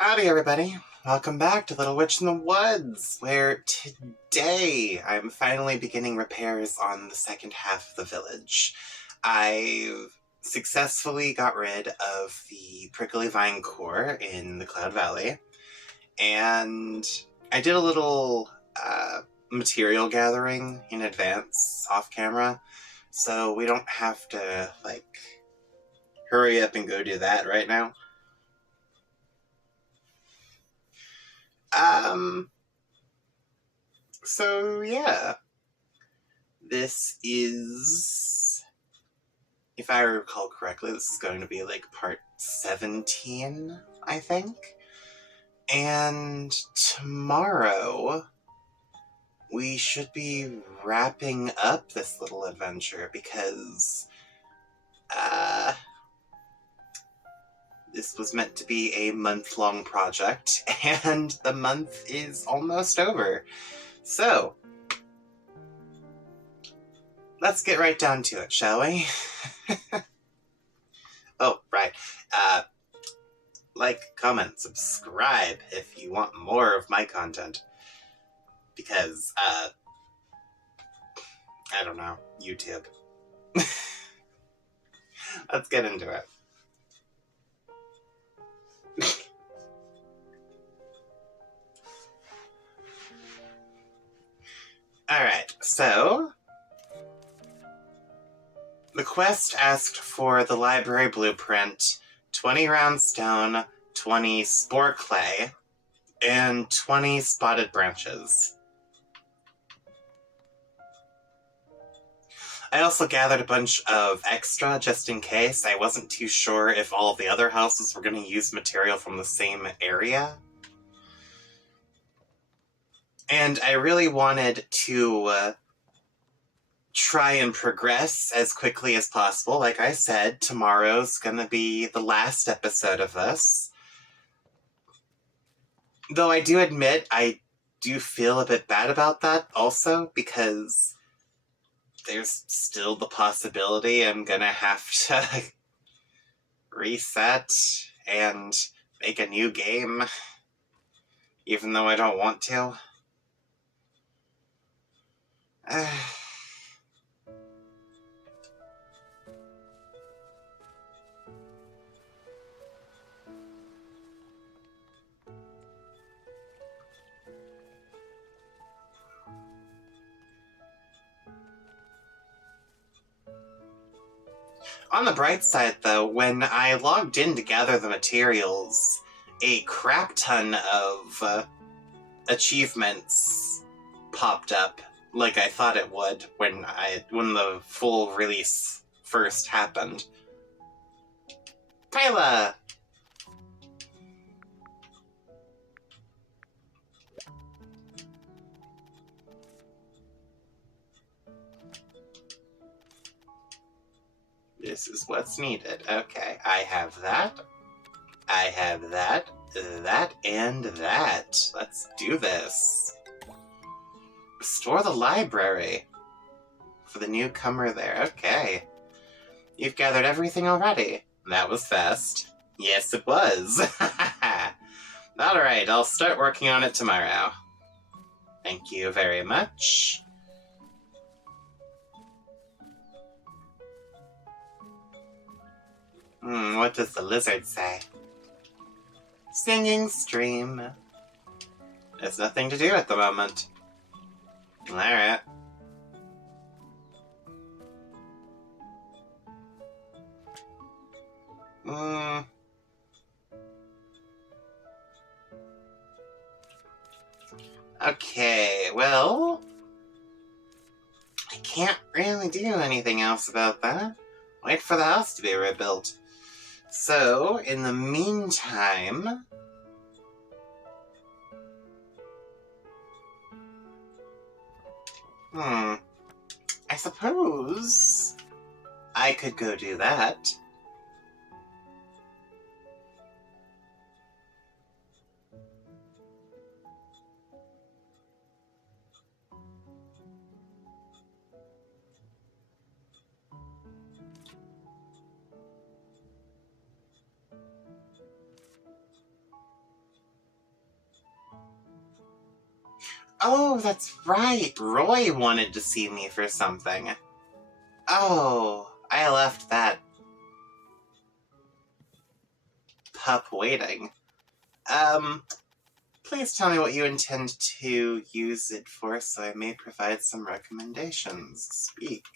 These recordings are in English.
Howdy, everybody. Welcome back to Little Witch in the Woods, where today I'm finally beginning repairs on the second half of the village. I've successfully got rid of the prickly vine core in the Cloud Valley, and I did a little material gathering in advance off camera, so we don't have to, hurry up and go do that right now. So yeah. This is, if I recall correctly, this is going to be like part 17, I think. And tomorrow, we should be wrapping up this little adventure because, this was meant to be a month-long project, and the month is almost over. So, let's get right down to it, shall we? Oh, right. Like, comment, subscribe if you want more of my content. Because, I don't know, YouTube. Let's get into it. Alright, so the quest asked for the library blueprint, 20 round stone, 20 spore clay, and 20 spotted branches. I also gathered a bunch of extra just in case. I wasn't too sure if all of the other houses were going to use material from the same area. And I really wanted to try and progress as quickly as possible. Like I said, tomorrow's gonna be the last episode of this. Though I do admit I do feel a bit bad about that also, because there's still the possibility I'm gonna have to reset and make a new game, even though I don't want to. On the bright side, though, when I logged in to gather the materials, a crap ton of achievements popped up, like I thought it would when the full release first happened. Kyla! This is what's needed. Okay, I have that. I have that, that, and that. Let's do this. Restore the library. For the newcomer there. Okay. You've gathered everything already. That was fast. Yes, it was. Alright, I'll start working on it tomorrow. Thank you very much. What does the lizard say? Singing stream. There's nothing to do at the moment. Alright. Okay, well, I can't really do anything else about that. Wait for the house to be rebuilt. So, in the meantime, I suppose I could go do that. Oh, that's right. Roy wanted to see me for something. Oh, I left that pup waiting. Um, Please tell me what you intend to use it for so I may provide some recommendations. Speak.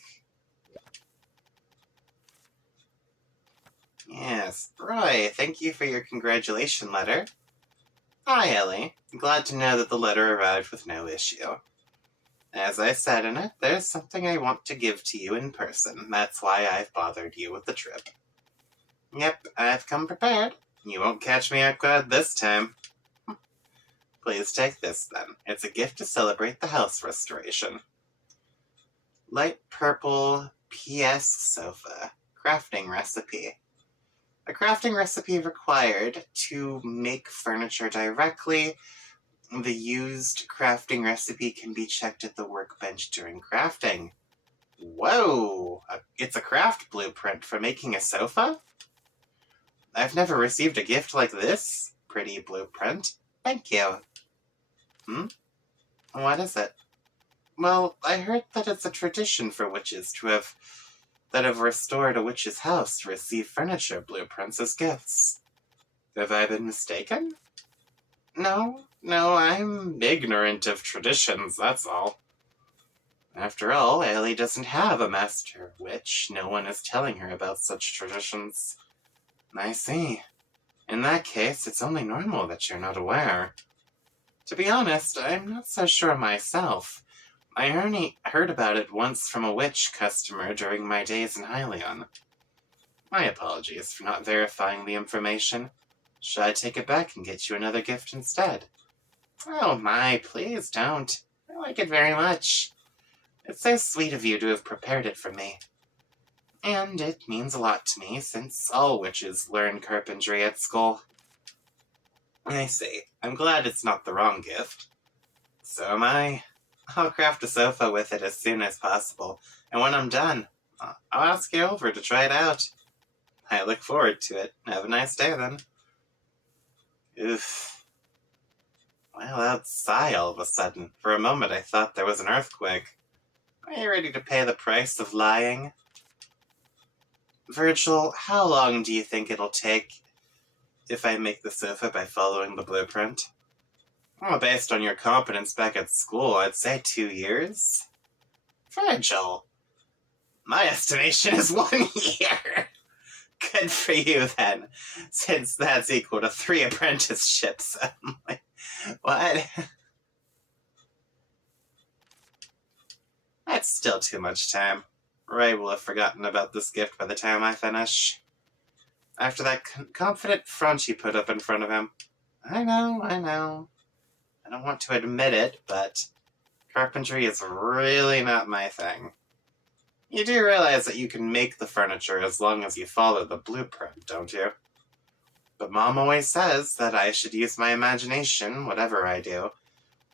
Yes, Roy, thank you for your congratulation letter. Hi, Ellie. Glad to know that the letter arrived with no issue. As I said in it, there's something I want to give to you in person. That's why I've bothered you with the trip. Yep, I've come prepared. You won't catch me out guard this time. Please take this, then. It's a gift to celebrate the house restoration. Light purple PS sofa. Crafting recipe. A crafting recipe required to make furniture directly. The used crafting recipe can be checked at the workbench during crafting. Whoa! It's a craft blueprint for making a sofa? I've never received a gift like this. Pretty blueprint. Thank you. What is it? Well, I heard that it's a tradition for witches that have restored a witch's house to receive furniture blueprints as gifts. Have I been mistaken? No, I'm ignorant of traditions, that's all. After all, Ellie doesn't have a master witch. No one is telling her about such traditions. I see. In that case, it's only normal that you're not aware. To be honest, I'm not so sure myself. I only heard about it once from a witch customer during my days in Hylian. My apologies for not verifying the information. Should I take it back and get you another gift instead? Oh my, please don't. I like it very much. It's so sweet of you to have prepared it for me. And it means a lot to me, since all witches learn carpentry at school. I see. I'm glad it's not the wrong gift. So am I. I'll craft a sofa with it as soon as possible, and when I'm done, I'll ask you over to try it out. I look forward to it. Have a nice day, then. Oof. Well, that sigh all of a sudden. For a moment I thought there was an earthquake. Are you ready to pay the price of lying? Virgil, how long do you think it'll take if I make the sofa by following the blueprint? Well, based on your competence back at school, I'd say 2 years. Virgil, my estimation is 1 year. Good for you, then, since that's equal to 3 apprenticeships. What? That's still too much time. Ray will have forgotten about this gift by the time I finish. After that confident front you put up in front of him. I know. I don't want to admit it, but carpentry is really not my thing. You do realize that you can make the furniture as long as you follow the blueprint, don't you? But Mom always says that I should use my imagination, whatever I do.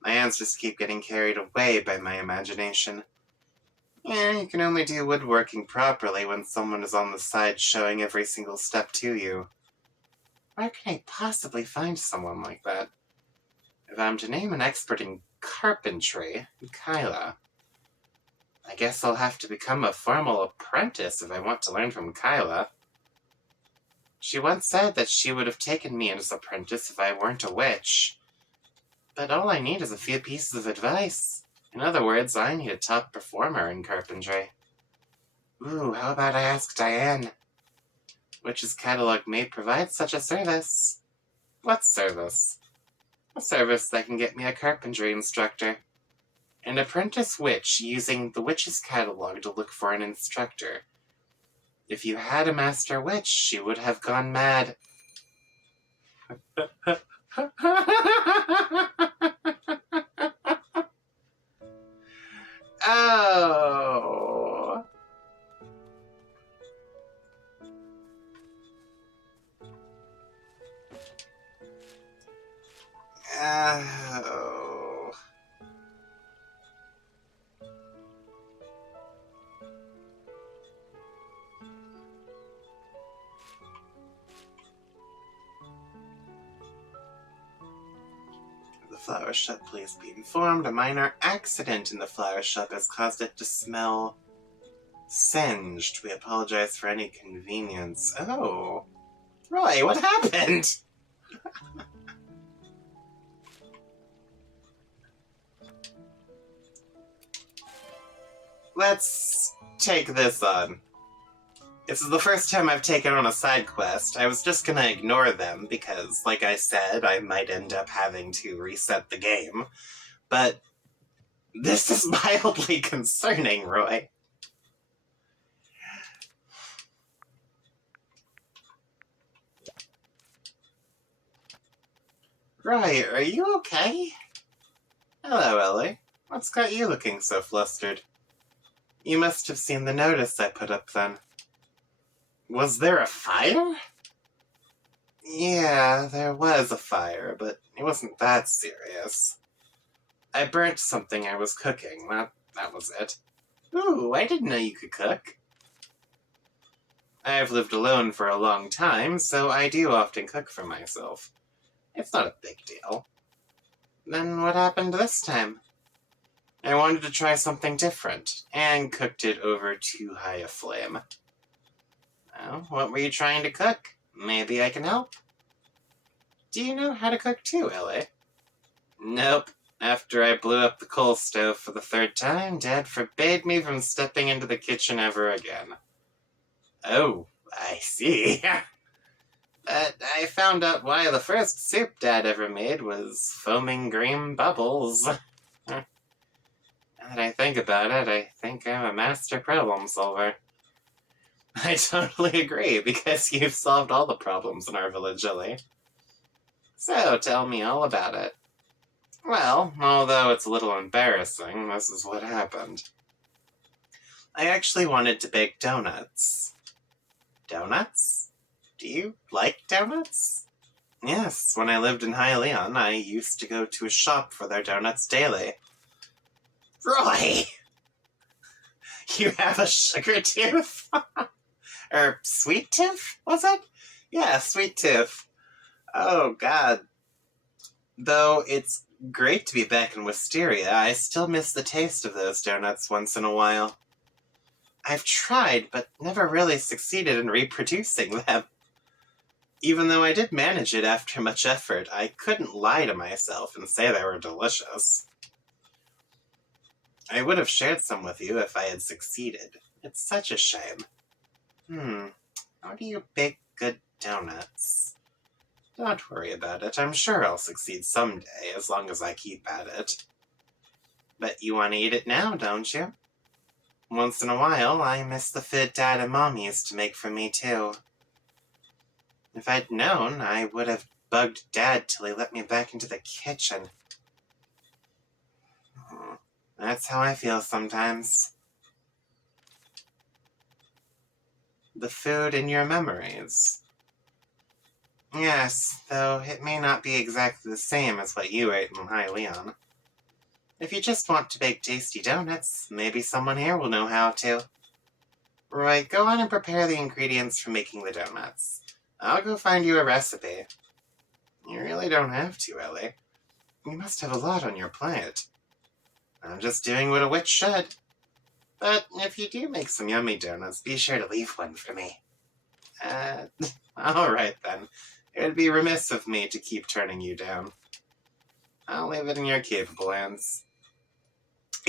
My hands just keep getting carried away by my imagination. Yeah, you can only do woodworking properly when someone is on the side showing every single step to you. Where can I possibly find someone like that? If I'm to name an expert in carpentry, Kyla. I guess I'll have to become a formal apprentice if I want to learn from Kyla. She once said that she would have taken me as an apprentice if I weren't a witch. But all I need is a few pieces of advice. In other words, I need a top performer in carpentry. Ooh, how about I ask Diane? Witch's Catalog may provide such a service. What service? A service that can get me a carpentry instructor. An apprentice witch using the Witch's Catalog to look for an instructor. If you had a master witch, she would have gone mad. Oh. Oh. The the flower shop. Please be informed a minor accident in the flower shop has caused it to smell singed. We apologize for any inconvenience. Oh. Roy, what happened? Let's take this on. This is the first time I've taken on a side quest. I was just gonna ignore them because, like I said, I might end up having to reset the game. But this is mildly concerning, Roy. Roy, are you okay? Hello, Ellie. What's got you looking so flustered? You must have seen the notice I put up then. Was there a fire? Yeah, there was a fire, but it wasn't that serious. I burnt something I was cooking. That was it. Ooh, I didn't know you could cook. I've lived alone for a long time, so I do often cook for myself. It's not a big deal. Then what happened this time? I wanted to try something different, and cooked it over too high a flame. Well, what were you trying to cook? Maybe I can help? Do you know how to cook too, Ellie? Nope. After I blew up the coal stove for the third time, Dad forbade me from stepping into the kitchen ever again. Oh, I see. But I found out why the first soup Dad ever made was foaming green bubbles. Now that I think about it, I think I'm a master problem solver. I totally agree, because you've solved all the problems in our village, Ellie. So, tell me all about it. Well, although it's a little embarrassing, this is what happened. I actually wanted to bake donuts. Donuts? Do you like donuts? Yes, when I lived in Hylian, I used to go to a shop for their donuts daily. Roy! You have a sugar tooth? Or sweet tooth, was it? Yeah, sweet tooth. Oh, God. Though it's great to be back in Wisteria, I still miss the taste of those donuts once in a while. I've tried, but never really succeeded in reproducing them. Even though I did manage it after much effort, I couldn't lie to myself and say they were delicious. I would have shared some with you if I had succeeded. It's such a shame. How do you bake good donuts? Don't worry about it. I'm sure I'll succeed someday, as long as I keep at it. But you want to eat it now, don't you? Once in a while, I miss the food Dad and Mom used to make for me, too. If I'd known, I would have bugged Dad till he let me back into the kitchen. That's how I feel sometimes. The food in your memories. Yes, though it may not be exactly the same as what you ate in Hylian. If you just want to bake tasty donuts, maybe someone here will know how to. Roy, go on and prepare the ingredients for making the donuts. I'll go find you a recipe. You really don't have to, Ellie. You must have a lot on your plate. I'm just doing what a witch should. But if you do make some yummy donuts, be sure to leave one for me. Alright then. It would be remiss of me to keep turning you down. I'll leave it in your capable hands.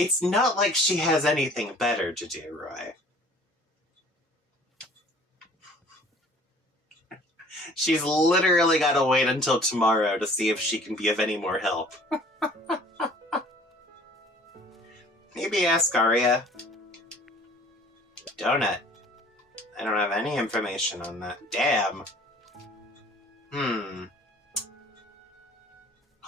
It's not like she has anything better to do, Roy. She's literally got to wait until tomorrow to see if she can be of any more help. Maybe ask Arya. Donut. I don't have any information on that. Damn.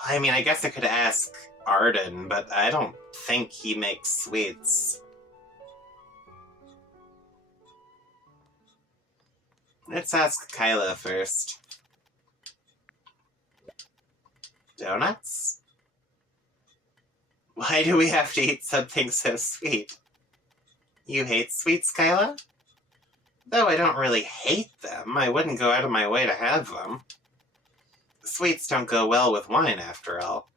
I mean, I guess I could ask Arden, but I don't think he makes sweets. Let's ask Kyla first. Donuts? Why do we have to eat something so sweet? You hate sweets, Kyla? Though I don't really hate them, I wouldn't go out of my way to have them. Sweets don't go well with wine, after all.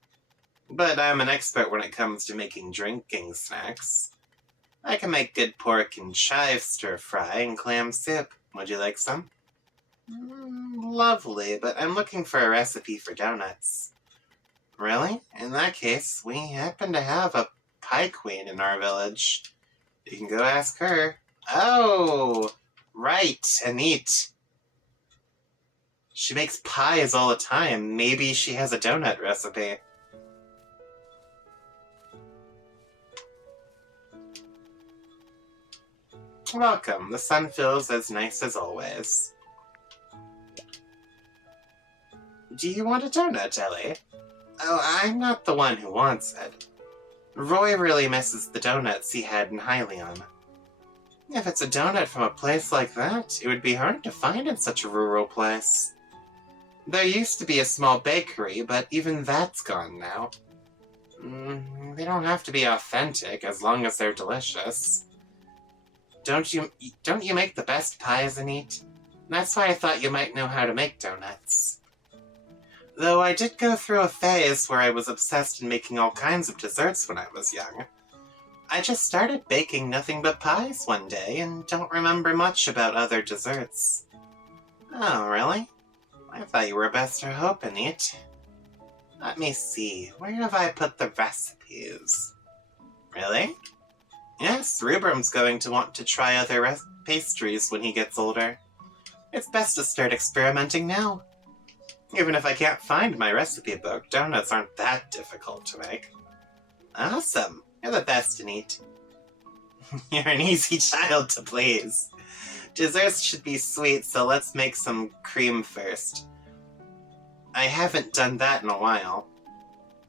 But I'm an expert when it comes to making drinking snacks. I can make good pork and chive stir-fry and clam soup. Would you like some? Lovely, but I'm looking for a recipe for donuts. Really? In that case, we happen to have a pie queen in our village. You can go ask her. Oh, right, Anit. She makes pies all the time. Maybe she has a donut recipe. Welcome. The sun feels as nice as always. Do you want a donut, Ellie? Oh, I'm not the one who wants it. Roy really misses the donuts he had in Hylian. If it's a donut from a place like that, it would be hard to find in such a rural place. There used to be a small bakery, but even that's gone now. They don't have to be authentic as long as they're delicious. Don't you make the best pies, Anit? That's why I thought you might know how to make donuts. Though I did go through a phase where I was obsessed in making all kinds of desserts when I was young. I just started baking nothing but pies one day and don't remember much about other desserts. Oh, really? I thought you were best to hope, Anit. Let me see, where have I put the recipes? Really? Yes, Rubrum's going to want to try other pastries when he gets older. It's best to start experimenting now. Even if I can't find my recipe book, donuts aren't that difficult to make. Awesome! You're the best, Anit. You're an easy child to please. Desserts should be sweet, so let's make some cream first. I haven't done that in a while.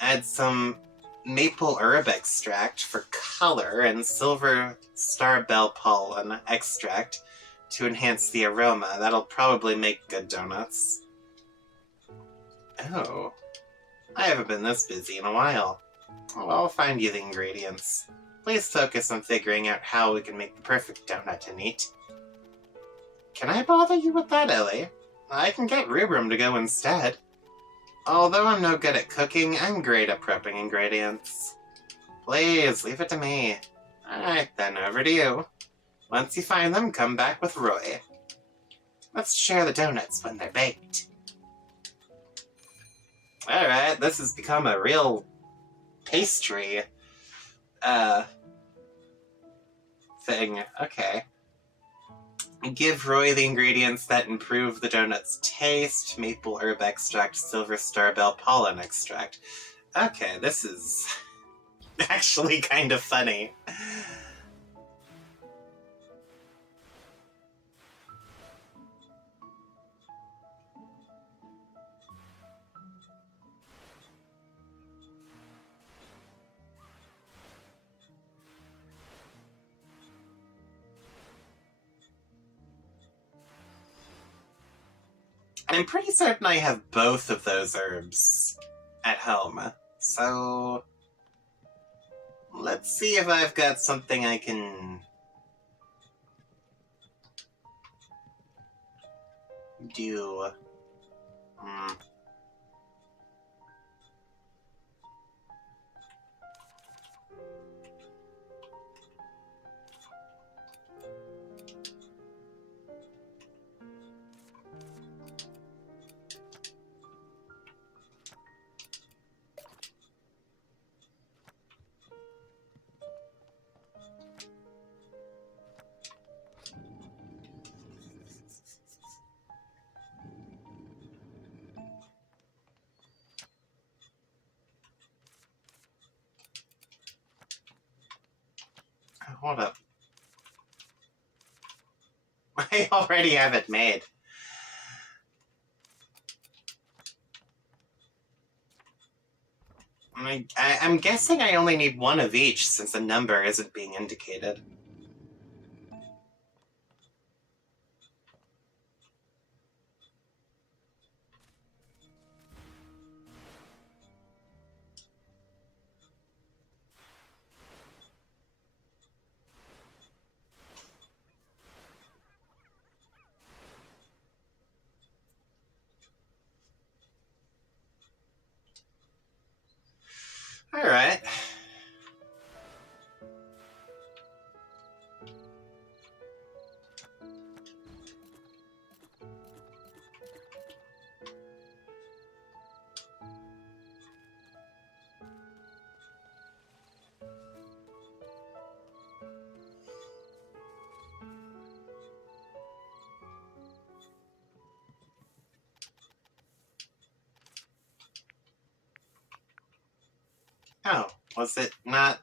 Add some maple herb extract for color and silver star bell pollen extract to enhance the aroma. That'll probably make good donuts. Oh, I haven't been this busy in a while. Well, I'll find you the ingredients. Please focus on figuring out how we can make the perfect donut, Anit. Can I bother you with that, Ellie? I can get Rubrum to go instead. Although I'm no good at cooking, I'm great at prepping ingredients. Please, leave it to me. Alright then, over to you. Once you find them, come back with Roy. Let's share the donuts when they're baked. Alright, this has become a real pastry, thing. Okay. Give Roy the ingredients that improve the donut's taste: maple herb extract, silver star bell pollen extract. Okay, this is actually kind of funny. I'm pretty certain I have both of those herbs at home. So let's see if I've got something I can do. Hold up. I already have it made. I'm guessing I only need one of each since the number isn't being indicated. Oh, was it not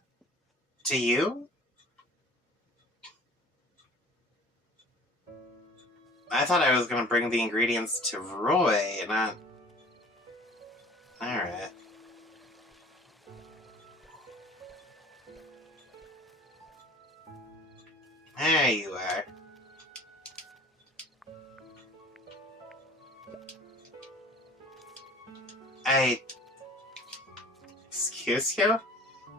to you? I thought I was gonna bring the ingredients to Roy, not... Alright. There you are. Excuse you?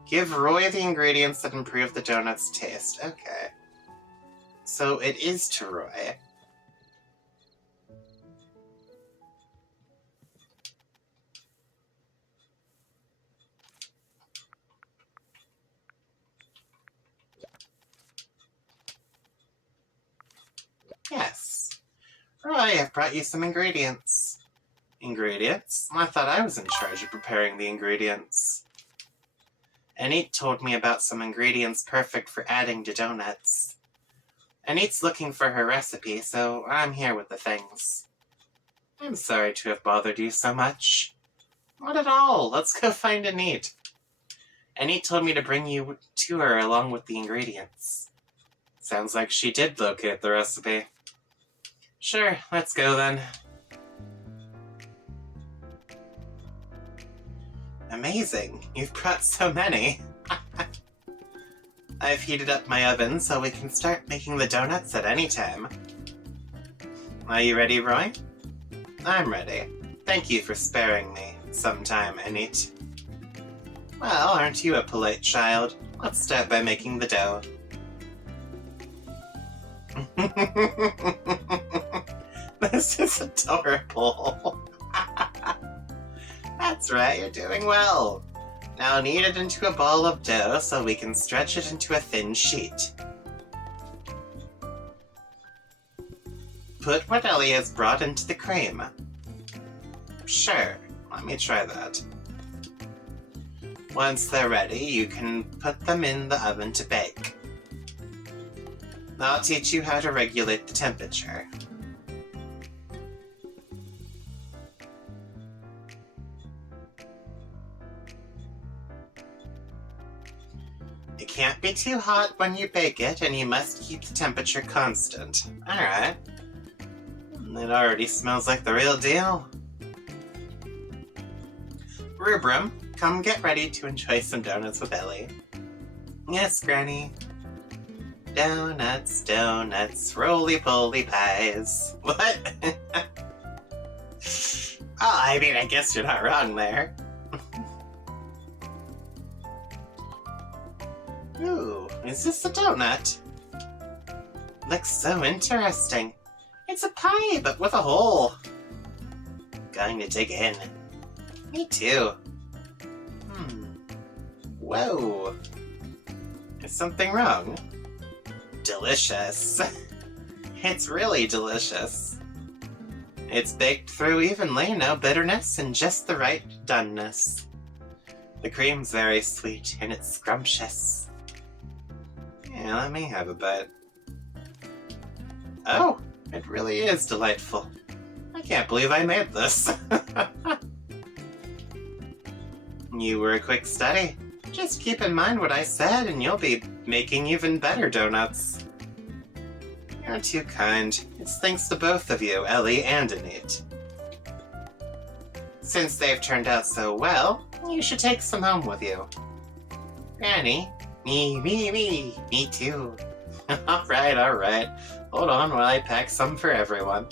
Give Roy the ingredients that improve the donut's taste. Okay. So it is to Roy. Yes. Roy, I've brought you some ingredients. Ingredients? I thought I was in charge of preparing the ingredients. Anit told me about some ingredients perfect for adding to donuts. Anit's looking for her recipe, so I'm here with the things. I'm sorry to have bothered you so much. Not at all. Let's go find Anit. Anit told me to bring you to her along with the ingredients. Sounds like she did locate the recipe. Sure, let's go then. Amazing. You've brought so many. I've heated up my oven so we can start making the donuts at any time. Are you ready, Roy? I'm ready. Thank you for sparing me some time, Anit. Well, aren't you a polite child? Let's start by making the dough. This is adorable. That's right, you're doing well. Now knead it into a ball of dough so we can stretch it into a thin sheet. Put what Ellie has brought into the cream. Sure, let me try that. Once they're ready, you can put them in the oven to bake. I'll teach you how to regulate the temperature. It can't be too hot when you bake it, and you must keep the temperature constant. Alright. It already smells like the real deal. Rubrum, come get ready to enjoy some donuts with Ellie. Yes, Granny. Donuts, donuts, roly-poly pies. What? Oh, I mean, I guess you're not wrong there. Ooh, is this a donut? Looks so interesting. It's a pie, but with a hole. Going to dig in. Me too. Whoa. Is something wrong? Delicious. It's really delicious. It's baked through evenly, no bitterness, and just the right doneness. The cream's very sweet, and it's scrumptious. Yeah, let me have a bite. Oh, it really is delightful. I can't believe I made this. You were a quick study. Just keep in mind what I said and you'll be making even better donuts. You're too kind. It's thanks to both of you, Ellie and Anit. Since they've turned out so well, you should take some home with you. Granny, me too. Alright. Hold on while I pack some for everyone.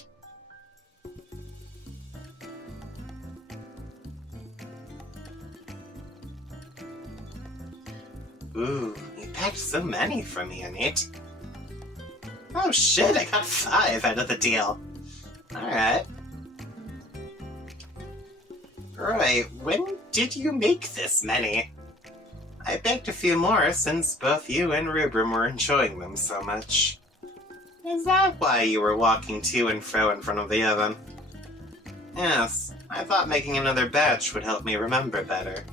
Ooh, you packed so many for me, Anit. Oh shit, I got 5 out of the deal. Alright. Roy, when did you make this many? I baked a few more since both you and Rubrum were enjoying them so much. Is that why you were walking to and fro in front of the oven? Yes, I thought making another batch would help me remember better.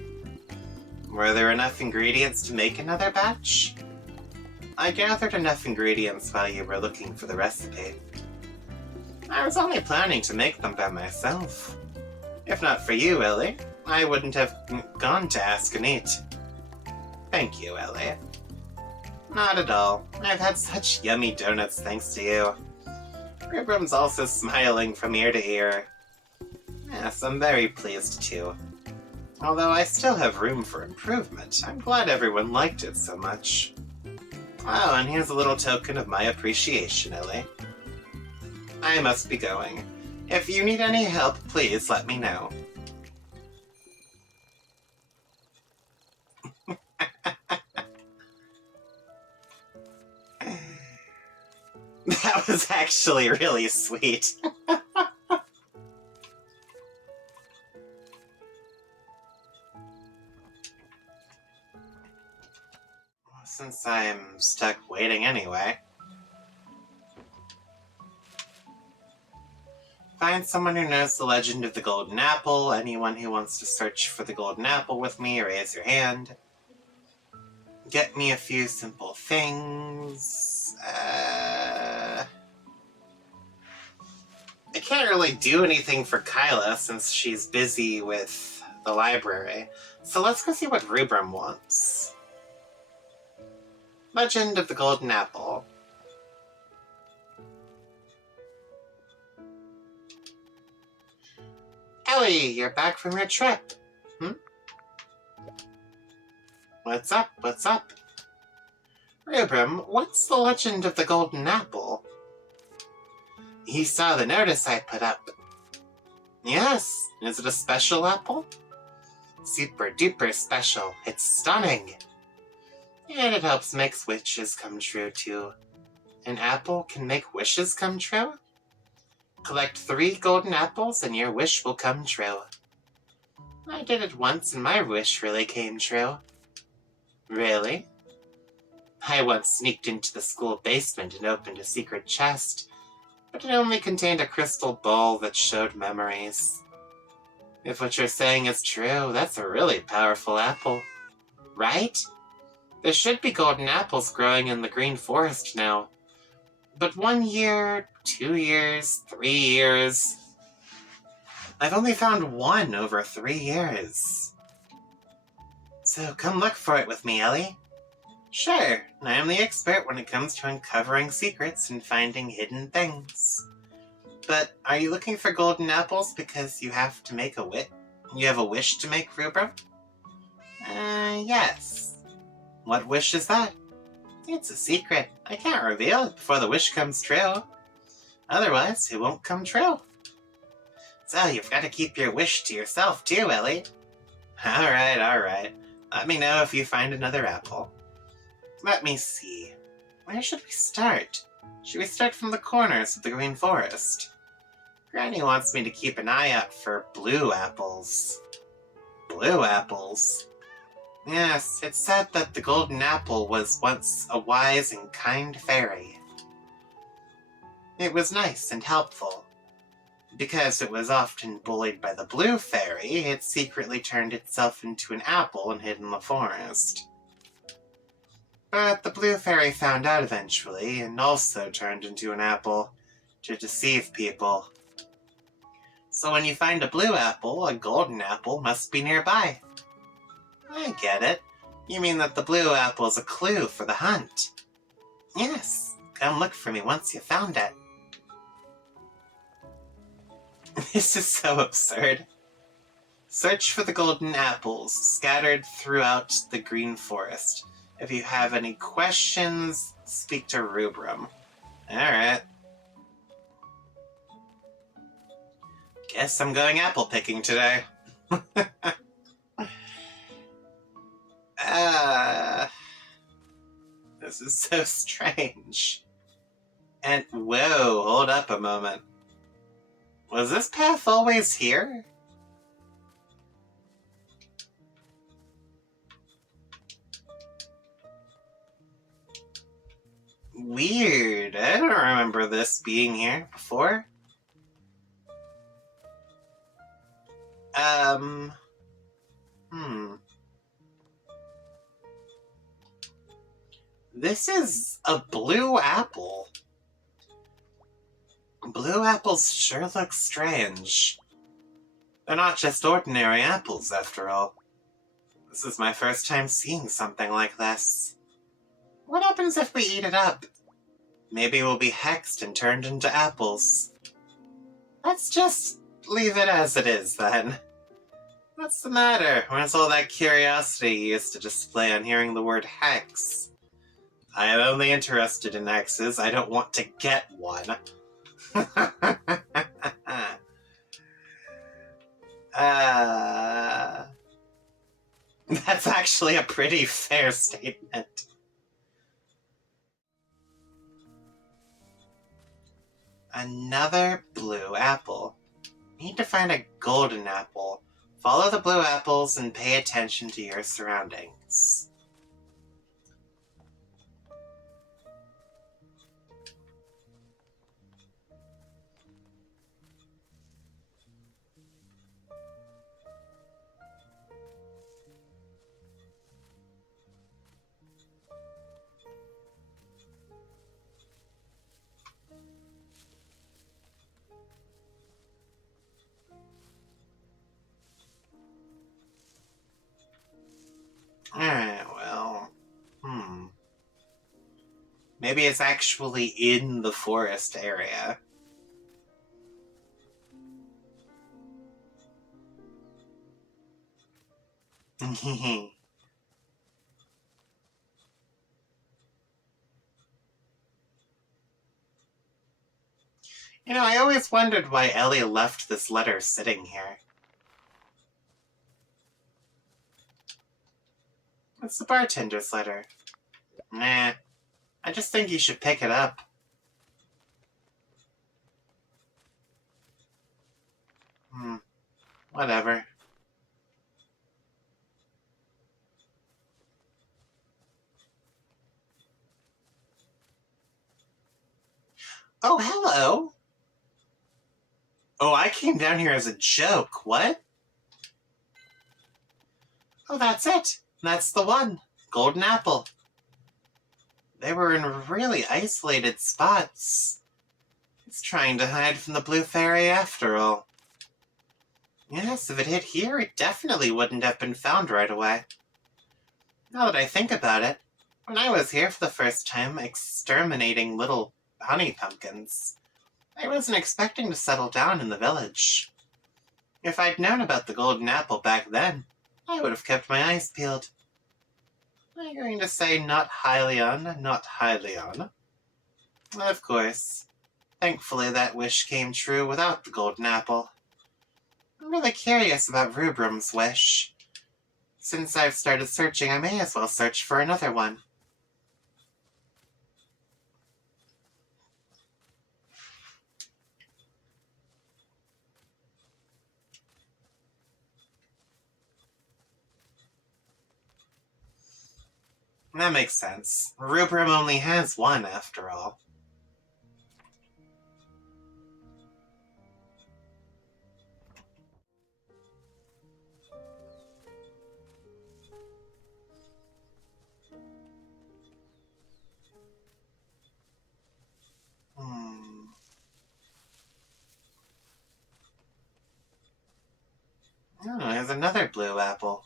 Were there enough ingredients to make another batch? I gathered enough ingredients while you were looking for the recipe. I was only planning to make them by myself. If not for you, Ellie, I wouldn't have gone to ask and eat. Thank you, Ellie. Not at all. I've had such yummy donuts thanks to you. Ribrum's also smiling from ear to ear. Yes, I'm very pleased too. Although I still have room for improvement, I'm glad everyone liked it so much. Oh, and here's a little token of my appreciation, Ellie. I must be going. If you need any help, please let me know. That was actually really sweet. Since I'm stuck waiting anyway. Find someone who knows the legend of the Golden Apple. Anyone who wants to search for the Golden Apple with me, raise your hand. Get me a few simple things. I can't really do anything for Kyla since she's busy with the library. So let's go see what Rubrum wants. Legend of the Golden Apple. Ellie, you're back from your trip. What's up? What's up? Rubrum, what's the legend of the Golden Apple? You saw the notice I put up. Yes. Is it a special apple? Super duper special. It's stunning. And it helps make wishes come true, too. An apple can make wishes come true? Collect 3 golden apples and your wish will come true. I did it once and my wish really came true. Really? I once sneaked into the school basement and opened a secret chest, but it only contained a crystal bowl that showed memories. If what you're saying is true, that's a really powerful apple. Right? There should be golden apples growing in the Green Forest now. But 1 year, 2 years, 3 years... I've only found 1 over 3 years. So come look for it with me, Ellie. Sure, I am the expert when it comes to uncovering secrets and finding hidden things. But are you looking for golden apples because you have to make a wish? You have a wish to make, Rubrum? Yes. What wish is that? It's a secret. I can't reveal it before the wish comes true. Otherwise, it won't come true. So you've got to keep your wish to yourself too, Ellie. Alright. Let me know if you find another apple. Let me see. Where should we start? Should we start from the corners of the Green Forest? Granny wants me to keep an eye out for blue apples. Blue apples? Yes, it's said that the Golden Apple was once a wise and kind fairy. It was nice and helpful. Because it was often bullied by the Blue Fairy, it secretly turned itself into an apple and hid in the forest. But the Blue Fairy found out eventually, and also turned into an apple to deceive people. So when you find a blue apple, a golden apple must be nearby. I get it. You mean that the blue apple is a clue for the hunt? Yes, come look for me once you found it. This is so absurd. Search for the golden apples scattered throughout the Green Forest. If you have any questions, speak to Rubrum. Alright. Guess I'm going apple picking today. This is so strange. And whoa, hold up a moment. Was this path always here? Weird. I don't remember this being here before. This is a blue apple. Blue apples sure look strange. They're not just ordinary apples, after all. This is my first time seeing something like this. What happens if we eat it up? Maybe we'll be hexed and turned into apples. Let's just leave it as it is, then. What's the matter? Where's all that curiosity you used to display on hearing the word hex? I am only interested in hexes. I don't want to get one. That's actually a pretty fair statement. Another blue apple. Need to find a golden apple. Follow the blue apples and pay attention to your surroundings. Alright, well, maybe it's actually in the forest area. You know, I always wondered why Ellie left this letter sitting here. It's the bartender's letter. Nah, I just think you should pick it up. Whatever. Oh, hello! Oh, I came down here as a joke, what? Oh, that's it! That's the one! Golden apple. They were in really isolated spots. It's trying to hide from the blue fairy after all. Yes, if it hid here, it definitely wouldn't have been found right away. Now that I think about it, when I was here for the first time exterminating little honey pumpkins, I wasn't expecting to settle down in the village. If I'd known about the golden apple back then, I would have kept my eyes peeled. I'm going to say not Hylian, not Hylian. Of course. Thankfully that wish came true without the golden apple. I'm really curious about Rubrum's wish. Since I've started searching, I may as well search for another one. That makes sense. Rubrum only has one, after all. Oh, there's another blue apple.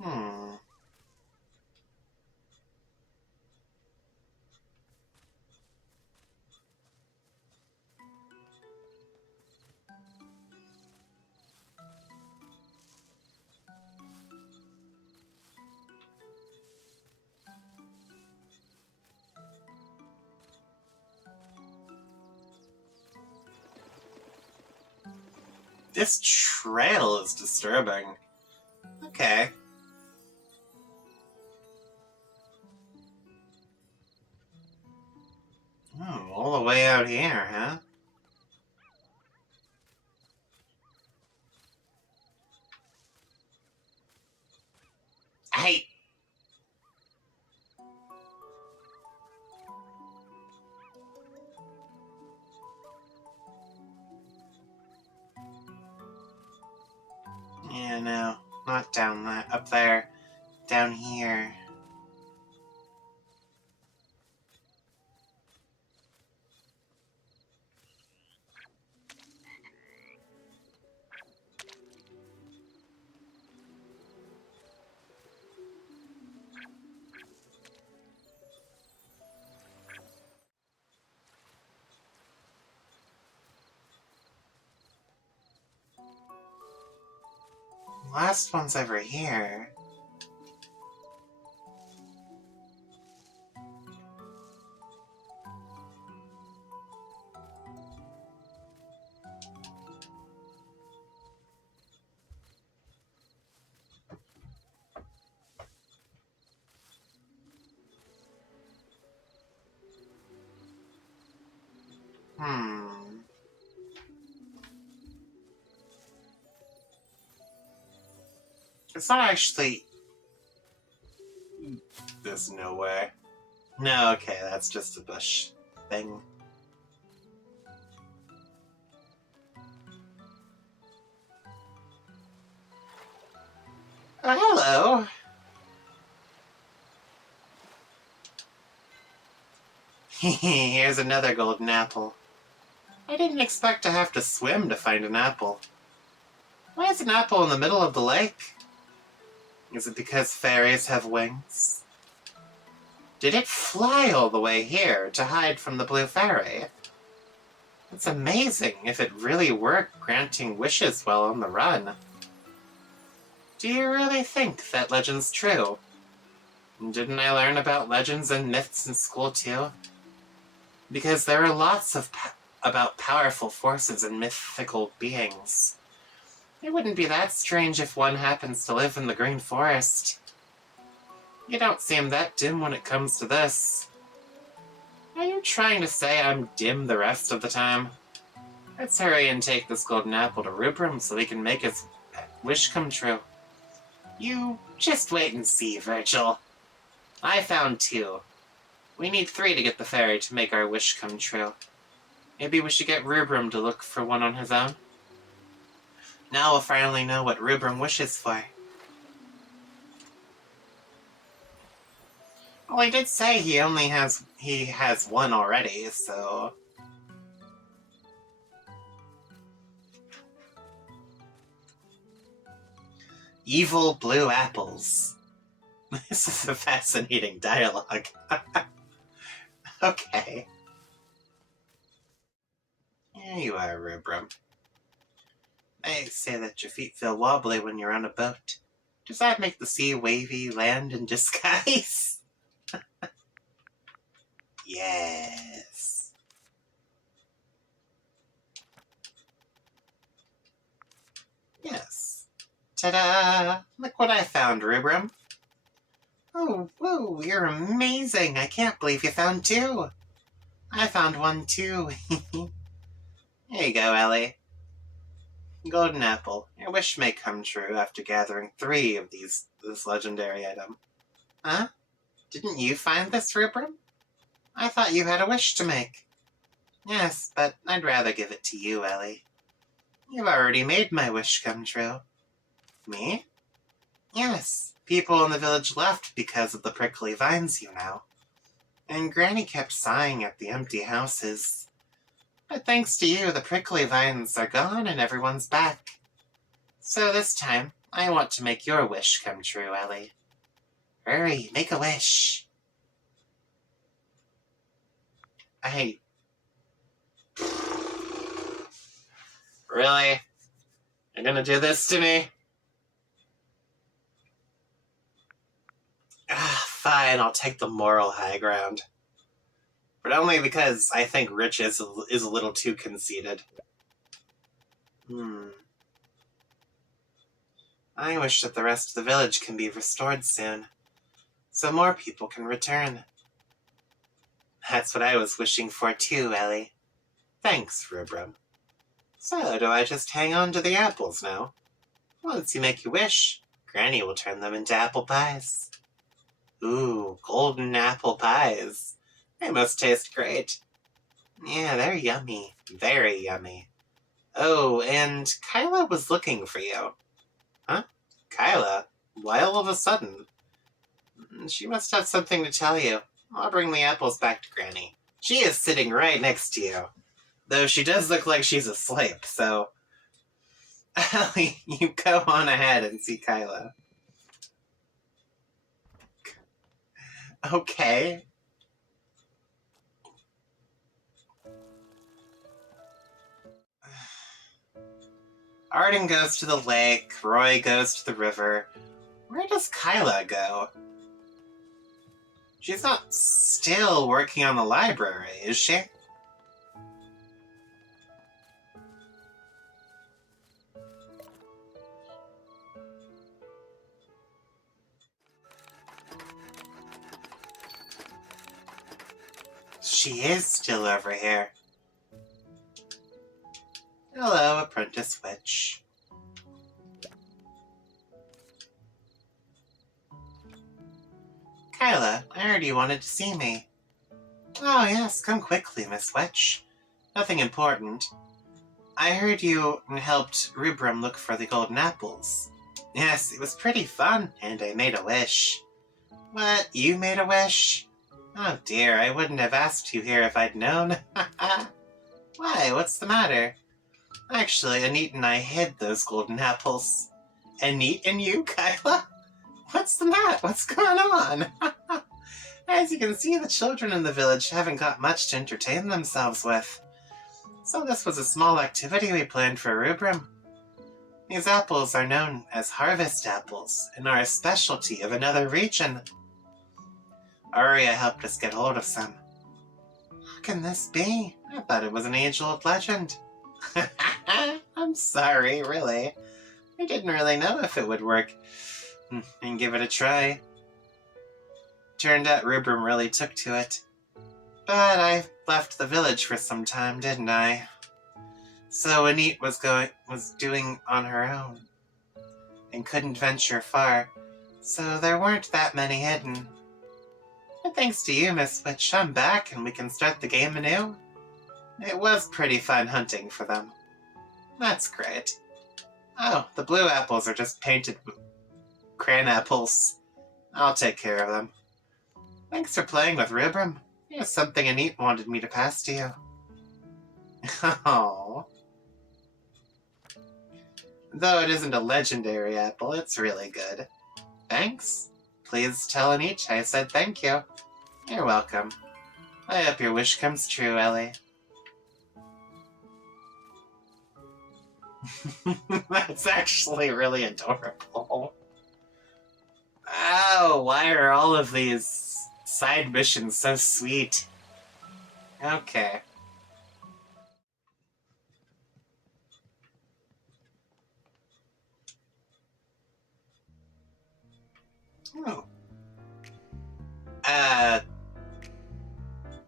Hmm. This trail is disturbing. Okay. Oh, all the way out here, huh? Hey! Yeah, no, not down that, up there. Down here. Last one's over here. Hmm. It's not actually... There's no way. No, okay, that's just a bush thing. Oh, hello! Here's another golden apple. I didn't expect to have to swim to find an apple. Why is an apple in the middle of the lake? Is it because fairies have wings? Did it fly all the way here to hide from the blue fairy? It's amazing if it really worked granting wishes while on the run. Do you really think that legend's true? Didn't I learn about legends and myths in school too? Because there are lots of about powerful forces and mythical beings. It wouldn't be that strange if one happens to live in the Green Forest. You don't seem that dim when it comes to this. Are you trying to say I'm dim the rest of the time? Let's hurry and take this golden apple to Rubrum so he can make his wish come true. You just wait and see, Virgil. I found 2. We need 3 to get the fairy to make our wish come true. Maybe we should get Rubrum to look for one on his own. Now we'll finally know what Rubrum wishes for. Well, he did say he has one already, so... Evil blue apples. This is a fascinating dialogue. Okay. Here you are, Rubrum. They say that your feet feel wobbly when you're on a boat. Does that make the sea wavy land in disguise? Yes. Yes. Ta-da! Look what I found, Rubrum. Oh, whoa, you're amazing. I can't believe you found 2. I found one too. Here you go, Ellie. Golden apple. Your wish may come true after gathering 3 of this legendary item. Huh? Didn't you find this, Rubrum? I thought you had a wish to make. Yes, but I'd rather give it to you, Ellie. You've already made my wish come true. Me? Yes. People in the village left because of the prickly vines, you know. And Granny kept sighing at the empty houses. But thanks to you, the prickly vines are gone and everyone's back. So this time, I want to make your wish come true, Ellie. Hurry, make a wish. Really? You're gonna do this to me? Fine, I'll take the moral high ground. But only because I think Rich is a little too conceited. I wish that the rest of the village can be restored soon, so more people can return. That's what I was wishing for too, Ellie. Thanks, Rubrum. So, do I just hang on to the apples now? Once you make your wish, Granny will turn them into apple pies. Ooh, golden apple pies. They must taste great. Yeah, they're yummy. Very yummy. Oh, and Kyla was looking for you. Huh? Kyla? Why all of a sudden? She must have something to tell you. I'll bring the apples back to Granny. She is sitting right next to you. Though she does look like she's asleep, so... Ellie, you go on ahead and see Kyla. Okay. Arden goes to the lake, Roy goes to the river. Where does Kyla go? She's not still working on the library, is she? She is still over here. Hello, apprentice witch. Kyla, I heard you wanted to see me. Oh yes, come quickly, Miss Witch. Nothing important. I heard you helped Rubrum look for the golden apples. Yes, it was pretty fun, and I made a wish. What, you made a wish? Oh dear, I wouldn't have asked you here if I'd known. Why, what's the matter? Actually, Anit and I hid those golden apples. Anit and you, Kyla? What's the matter? What's going on? As you can see, the children in the village haven't got much to entertain themselves with. So this was a small activity we planned for Rubrum. These apples are known as harvest apples and are a specialty of another region. Aria helped us get hold of some. How can this be? I thought it was an age-old legend. I'm sorry, really. I didn't really know if it would work. And give it a try. Turned out Rubrum really took to it. But I left the village for some time, didn't I? So Anit was doing on her own. And couldn't venture far. So there weren't that many hidden. But thanks to you, Miss Witch, I'm back and we can start the game anew. It was pretty fun hunting for them. That's great. Oh, the blue apples are just painted cran apples. I'll take care of them. Thanks for playing with Rubrum. Here's something Anit wanted me to pass to you. Oh. Though it isn't a legendary apple, it's really good. Thanks. Please tell Anit I said thank you. You're welcome. I hope your wish comes true, Ellie. That's actually really adorable. Oh, why are all of these side missions so sweet? Okay. Oh.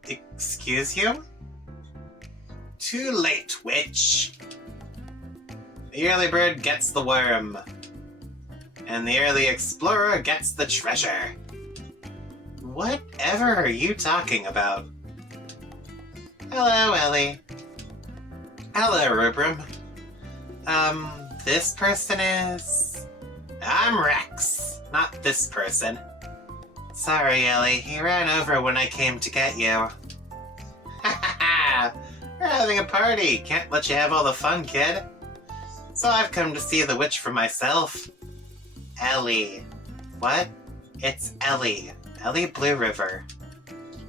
Excuse you? Too late, witch. The early bird gets the worm, and the early explorer gets the treasure. Whatever are you talking about? Hello, Ellie. Hello, Rubrum. This person is... I'm Rex, not this person. Sorry, Ellie, he ran over when I came to get you. Ha ha ha! We're having a party, can't let you have all the fun, kid. So I've come to see the witch for myself. Ellie. What? It's Ellie. Ellie Blue River.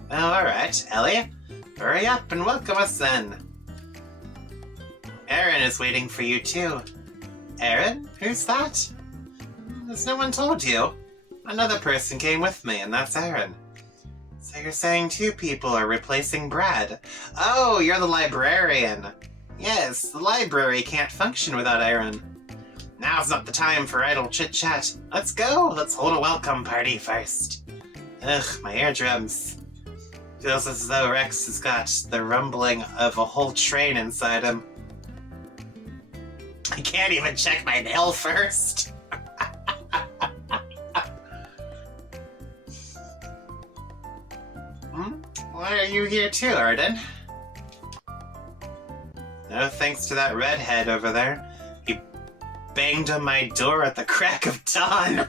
Oh, alright, Ellie. Hurry up and welcome us then. Aaron is waiting for you too. Aaron? Who's that? Has no one told you? Another person came with me, and that's Aaron. So you're saying two people are replacing Brad. Oh, you're the librarian. Yes, the library can't function without Aaron. Now's not the time for idle chit-chat. Let's go! Let's hold a welcome party first. Ugh, my eardrums. Feels as though Rex has got the rumbling of a whole train inside him. I can't even check my mail first. Why are you here too, Arden? No thanks to that redhead over there. He banged on my door at the crack of dawn.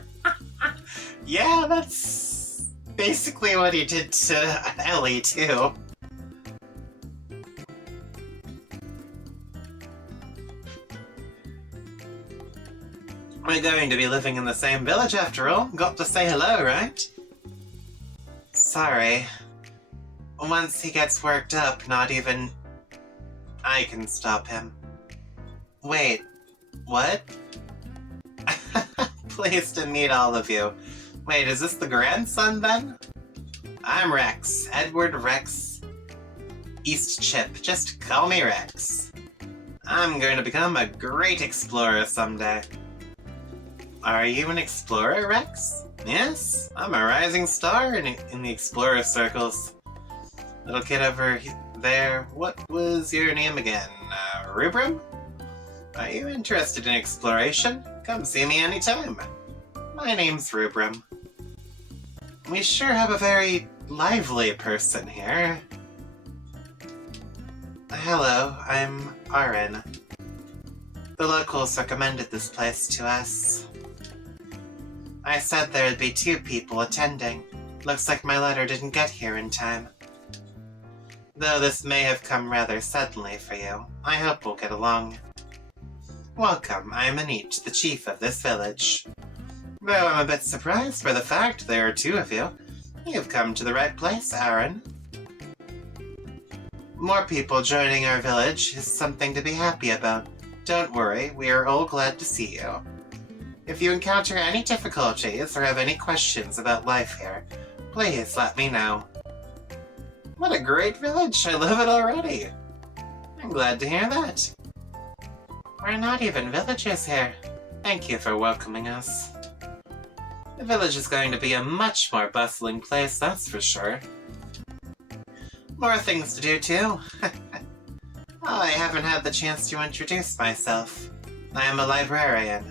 Yeah, that's basically what he did to Ellie too. We're going to be living in the same village after all. Got to say hello, right? Sorry. Once he gets worked up, not even I can stop him. Wait, what? Pleased to meet all of you. Wait, is this the grandson then? I'm Rex. Edward Rex Eastchip. Just call me Rex. I'm going to become a great explorer someday. Are you an explorer, Rex? Yes, I'm a rising star in the explorer circles. Little kid over there, what was your name again? Rubrum? Are you interested in exploration? Come see me anytime. My name's Rubrum. We sure have a very lively person here. Hello, I'm Aaron. The locals recommended this place to us. I said there'd be 2 people attending. Looks like my letter didn't get here in time. Though this may have come rather suddenly for you, I hope we'll get along. Welcome, I'm Anit, the chief of this village. Though I'm a bit surprised by the fact there are 2 of you. You've come to the right place, Aaron. More people joining our village is something to be happy about. Don't worry, we are all glad to see you. If you encounter any difficulties or have any questions about life here, please let me know. What a great village! I love it already! I'm glad to hear that. We're not even villagers here. Thank you for welcoming us. The village is going to be a much more bustling place, that's for sure. More things to do, too. I haven't had the chance to introduce myself. I am a librarian.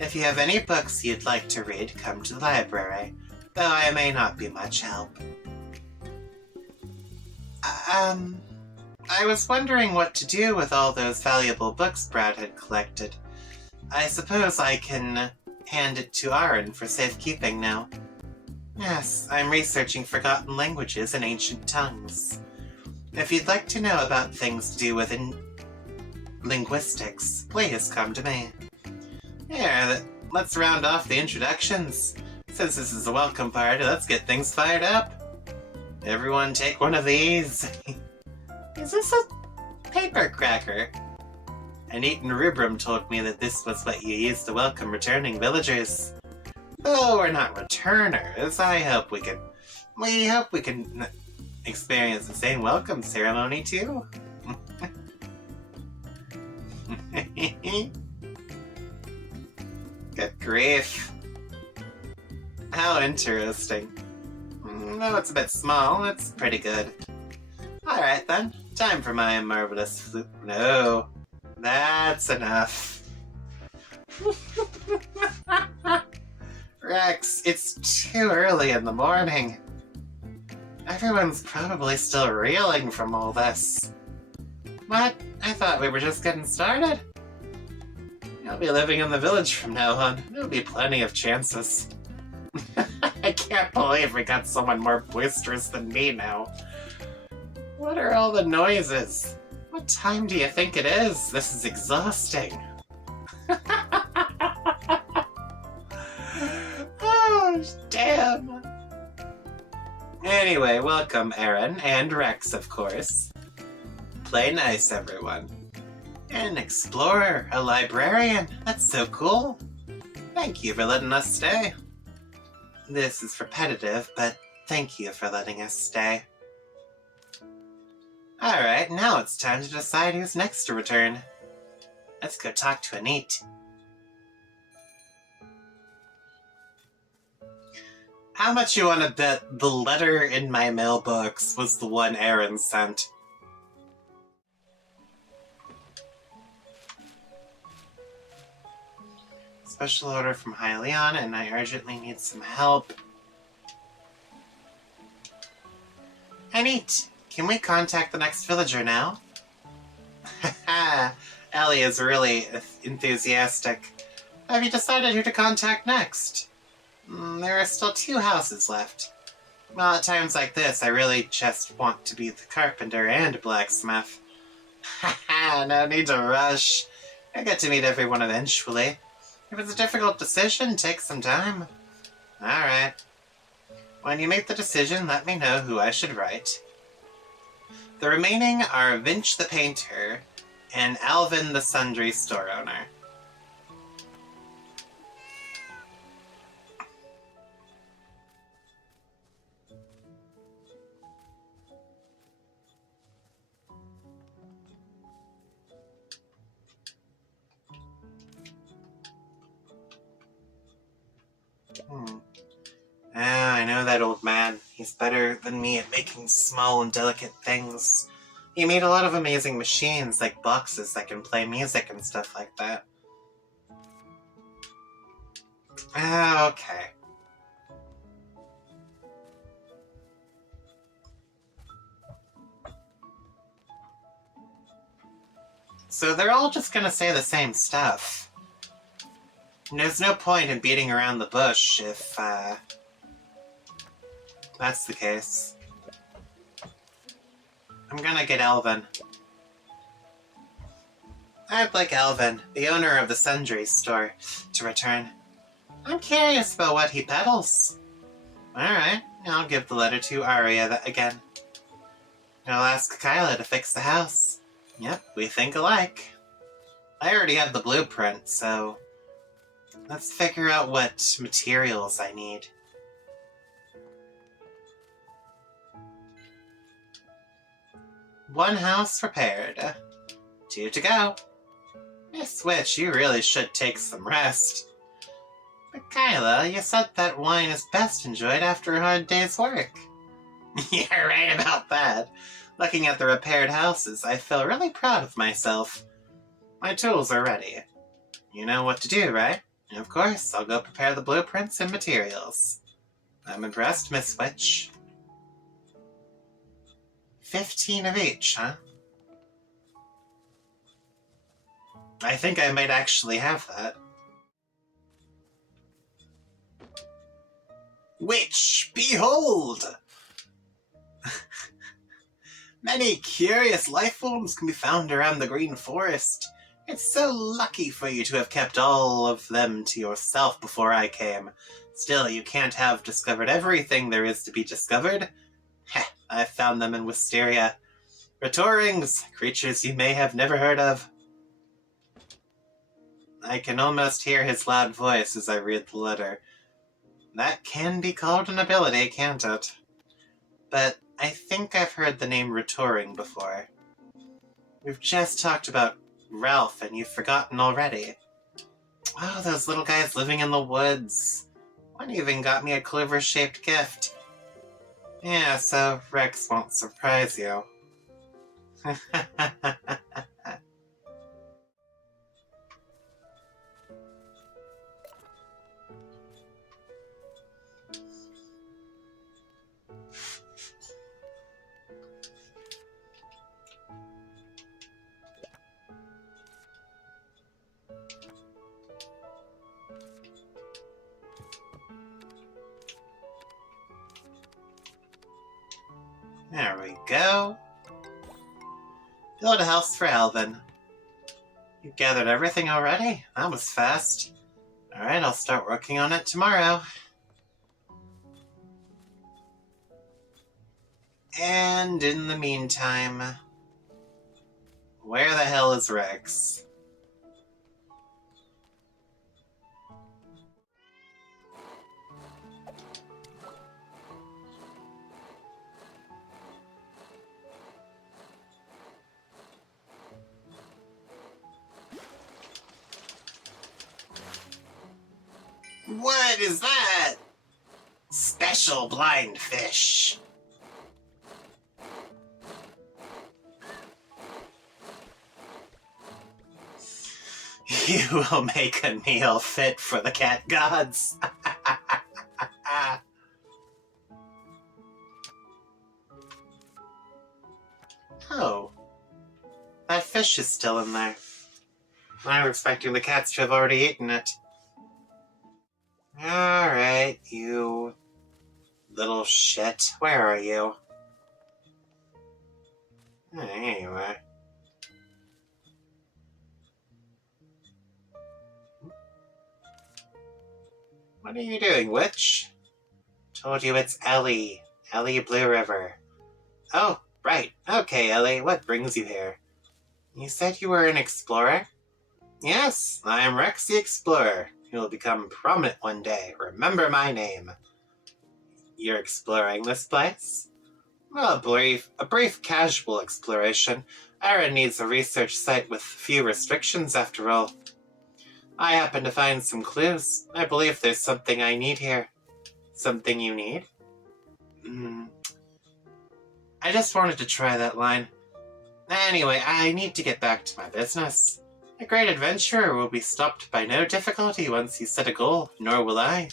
If you have any books you'd like to read, come to the library, though I may not be much help. I was wondering what to do with all those valuable books Brad had collected. I suppose I can hand it to Aaron for safekeeping now. Yes, I'm researching forgotten languages and ancient tongues. If you'd like to know about things to do with linguistics, please come to me. Here, let's round off the introductions. Since this is a welcome party, let's get things fired up. Everyone take one of these. Is this a paper cracker? Anit and Rubrum told me that this was what you used to welcome returning villagers. Though we're not returners, we hope we can experience the same welcome ceremony too. Good grief. How interesting. No, it's a bit small. That's pretty good. Alright then. Time for my marvelous flute. No. That's enough. Rex, it's too early in the morning. Everyone's probably still reeling from all this. What? I thought we were just getting started. You'll be living in the village from now on. There'll be plenty of chances. I can't believe we got someone more boisterous than me now. What are all the noises? What time do you think it is? This is exhausting. Oh, damn. Anyway, welcome Aaron and Rex, of course. Play nice, everyone. An explorer, a librarian. That's so cool. Thank you for letting us stay. This is repetitive, but thank you for letting us stay. Alright, now it's time to decide who's next to return. Let's go talk to Anit. How much you want to bet the letter in my mailbox was the one Aaron sent? Special order from Hylian, and I urgently need some help. Hey, neat. Can we contact the next villager now? Haha, Ellie is really enthusiastic. Have you decided who to contact next? There are still 2 houses left. Well, at times like this, I really just want to be the carpenter and blacksmith. Haha, no need to rush. I get to meet everyone eventually. If it's a difficult decision, take some time. Alright. When you make the decision, let me know who I should write. The remaining are Vinch the painter and Alvin the sundry store owner. Ah, I know that old man. He's better than me at making small and delicate things. He made a lot of amazing machines, like boxes that can play music and stuff like that. Ah, okay. So they're all just gonna say the same stuff. And there's no point in beating around the bush if, that's the case. I'm gonna get Alvin. I'd like Alvin, the owner of the sundry store, to return. I'm curious about what he peddles. Alright, I'll give the letter to Arya again. I'll ask Kyla to fix the house. Yep, we think alike. I already have the blueprint, so let's figure out what materials I need. One house repaired. 2 to go. Miss Witch, you really should take some rest. But Kyla, you said that wine is best enjoyed after a hard day's work. You're right about that. Looking at the repaired houses, I feel really proud of myself. My tools are ready. You know what to do, right? Of course, I'll go prepare the blueprints and materials. I'm impressed, Miss Witch. 15 of each, huh? I think I might actually have that. Witch, behold! Many curious life forms can be found around the Green Forest. It's so lucky for you to have kept all of them to yourself before I came. Still, you can't have discovered everything there is to be discovered. Heh, I found them in Wisteria. Retorings, creatures you may have never heard of. I can almost hear his loud voice as I read the letter. That can be called an ability, can't it? But I think I've heard the name Retoring before. We've just talked about Ralph, and you've forgotten already. Oh, those little guys living in the woods. One even got me a clover-shaped gift. Yeah, so Rex won't surprise you. There we go. Build a house for Alvin. You gathered everything already? That was fast. Alright, I'll start working on it tomorrow. And in the meantime, where the hell is Rex? What is that? Spec special blind fish. You will make a meal fit for the cat gods. Oh, that fish is still in there. I was expecting the cats to have already eaten it. Alright, you little shit. Where are you? Anyway. What are you doing, witch? Told you it's Ellie. Ellie Blue River. Oh, right. Okay, Ellie, what brings you here? You said you were an explorer? Yes, I am Rex the Explorer. You will become prominent one day. Remember my name. You're exploring this place? Well, a brief casual exploration. Erin needs a research site with few restrictions, after all. I happen to find some clues. I believe there's something I need here. Something you need? I just wanted to try that line. Anyway, I need to get back to my business. A great adventurer will be stopped by no difficulty once you set a goal, nor will I.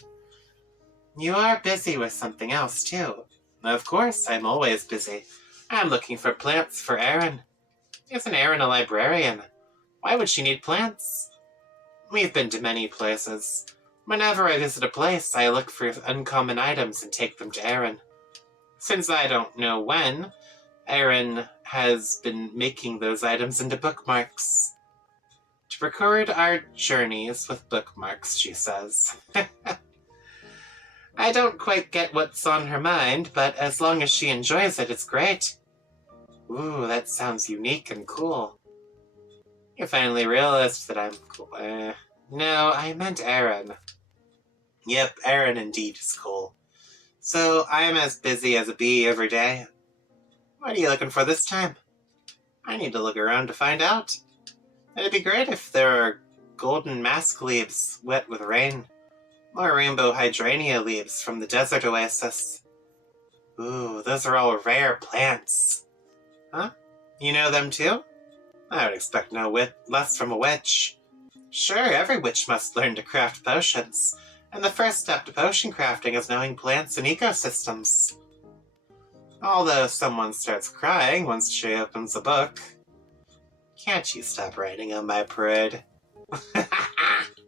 You are busy with something else, too. Of course, I'm always busy. I'm looking for plants for Erin. Isn't Erin a librarian? Why would she need plants? We've been to many places. Whenever I visit a place, I look for uncommon items and take them to Erin. Since I don't know when, Erin has been making those items into bookmarks. To record our journeys with bookmarks, she says. I don't quite get what's on her mind, but as long as she enjoys it, it's great. Ooh, that sounds unique and cool. You finally realized that I'm cool. No, I meant Erin. Yep, Erin indeed is cool. So I am as busy as a bee every day. What are you looking for this time? I need to look around to find out. It'd be great if there are golden mask leaves wet with rain. Or rainbow hydrangea leaves from the desert oasis. Ooh, those are all rare plants. Huh? You know them too? I would expect no less from a witch. Sure, every witch must learn to craft potions, and the first step to potion crafting is knowing plants and ecosystems. Although someone starts crying once she opens a book. Can't you stop raining on my parade?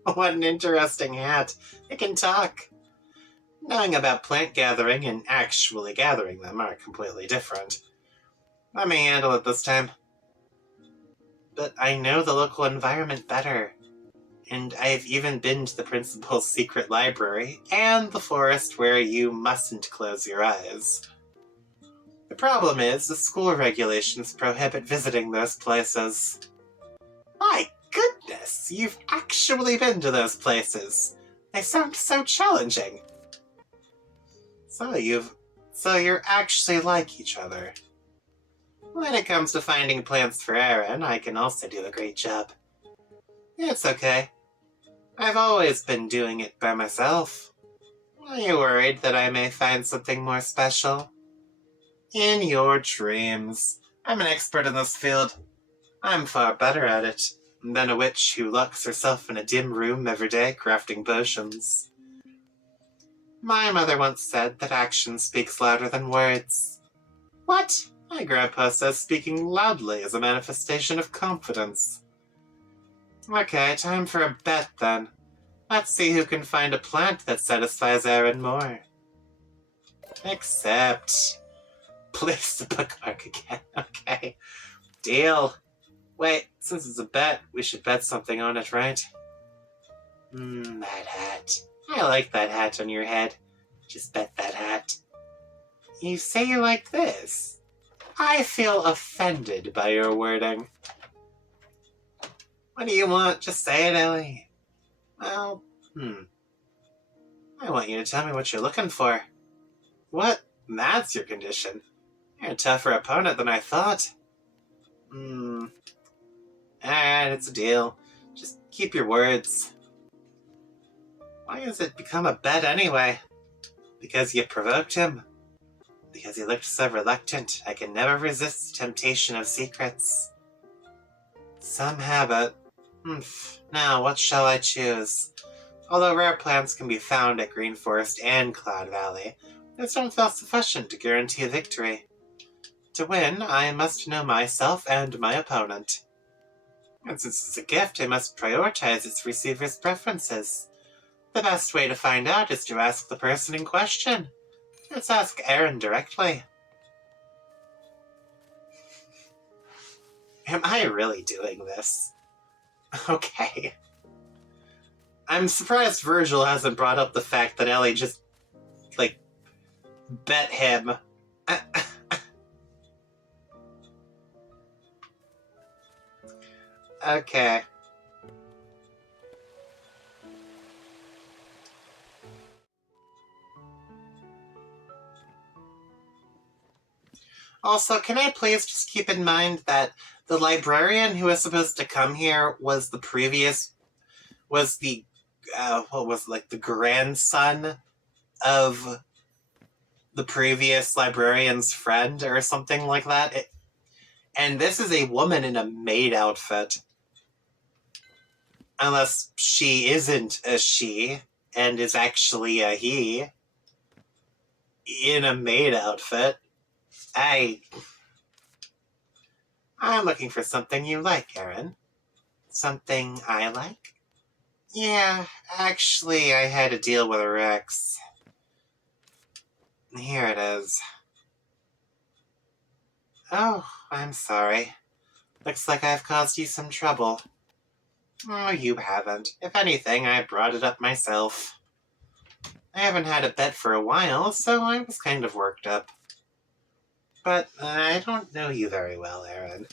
What an interesting hat. It can talk. Knowing about plant gathering and actually gathering them are completely different. Let me handle it this time. But I know the local environment better. And I've even been to the principal's secret library and the forest where you mustn't close your eyes. The problem is the school regulations prohibit visiting those places. My goodness, you've actually been to those places. They sound so challenging. So you're actually like each other. When it comes to finding plants for Erin, I can also do a great job. It's okay. I've always been doing it by myself. Are you worried that I may find something more special? In your dreams. I'm an expert in this field. I'm far better at it than a witch who locks herself in a dim room every day crafting potions. My mother once said that action speaks louder than words. What? My grandpa says speaking loudly is a manifestation of confidence. Okay, time for a bet then. Let's see who can find a plant that satisfies Erin more. Except... Place the bookmark again. Okay. Deal. Wait, since it's a bet, we should bet something on it, right? That hat. I like that hat on your head. Just bet that hat. You say you like this? I feel offended by your wording. What do you want? Just say it, Ellie. Well, I want you to tell me what you're looking for. What? That's your condition? You're a tougher opponent than I thought. Alright, it's a deal. Just keep your words. Why has it become a bet anyway? Because you provoked him. Because he looked so reluctant, I can never resist the temptation of secrets. Some habit. Now, what shall I choose? Although rare plants can be found at Green Forest and Cloud Valley, this don't feel sufficient to guarantee a victory. To win, I must know myself and my opponent. And since it's a gift, I must prioritize its receiver's preferences. The best way to find out is to ask the person in question. Let's ask Aaron directly. Am I really doing this? Okay. I'm surprised Virgil hasn't brought up the fact that Ellie just, bet him. Okay. Also, can I please just keep in mind that the librarian who was supposed to come here was the grandson of the previous librarian's friend or something like that. And this is a woman in a maid outfit. Unless she isn't a she and is actually a he in a maid outfit. I'm looking for something you like, Aaron. Something I like? Yeah, actually, I had to deal with Rex. Here it is. Oh, I'm sorry. Looks like I've caused you some trouble. Oh, you haven't. If anything, I brought it up myself. I haven't had a bet for a while, so I was kind of worked up. But I don't know you very well, Aaron.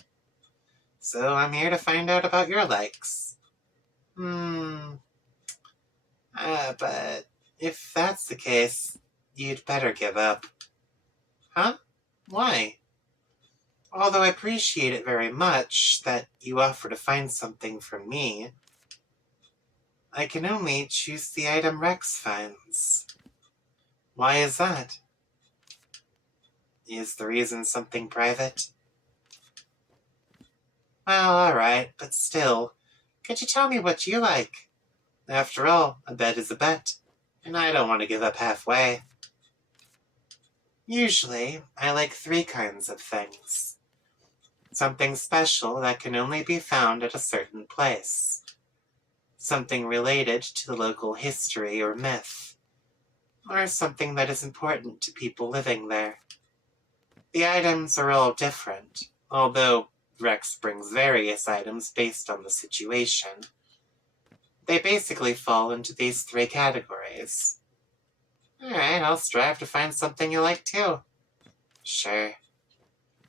So I'm here to find out about your likes. But if that's the case, you'd better give up. Huh? Why? Although I appreciate it very much that you offer to find something from me, I can only choose the item Rex finds. Why is that? Is the reason something private? Well, alright, but still, could you tell me what you like? After all, a bet is a bet, and I don't want to give up halfway. Usually, I like 3 kinds of things. Something special that can only be found at a certain place. Something related to the local history or myth. Or something that is important to people living there. The items are all different, although Rex brings various items based on the situation. They basically fall into these 3 categories. Alright, I'll strive to find something you like too. Sure.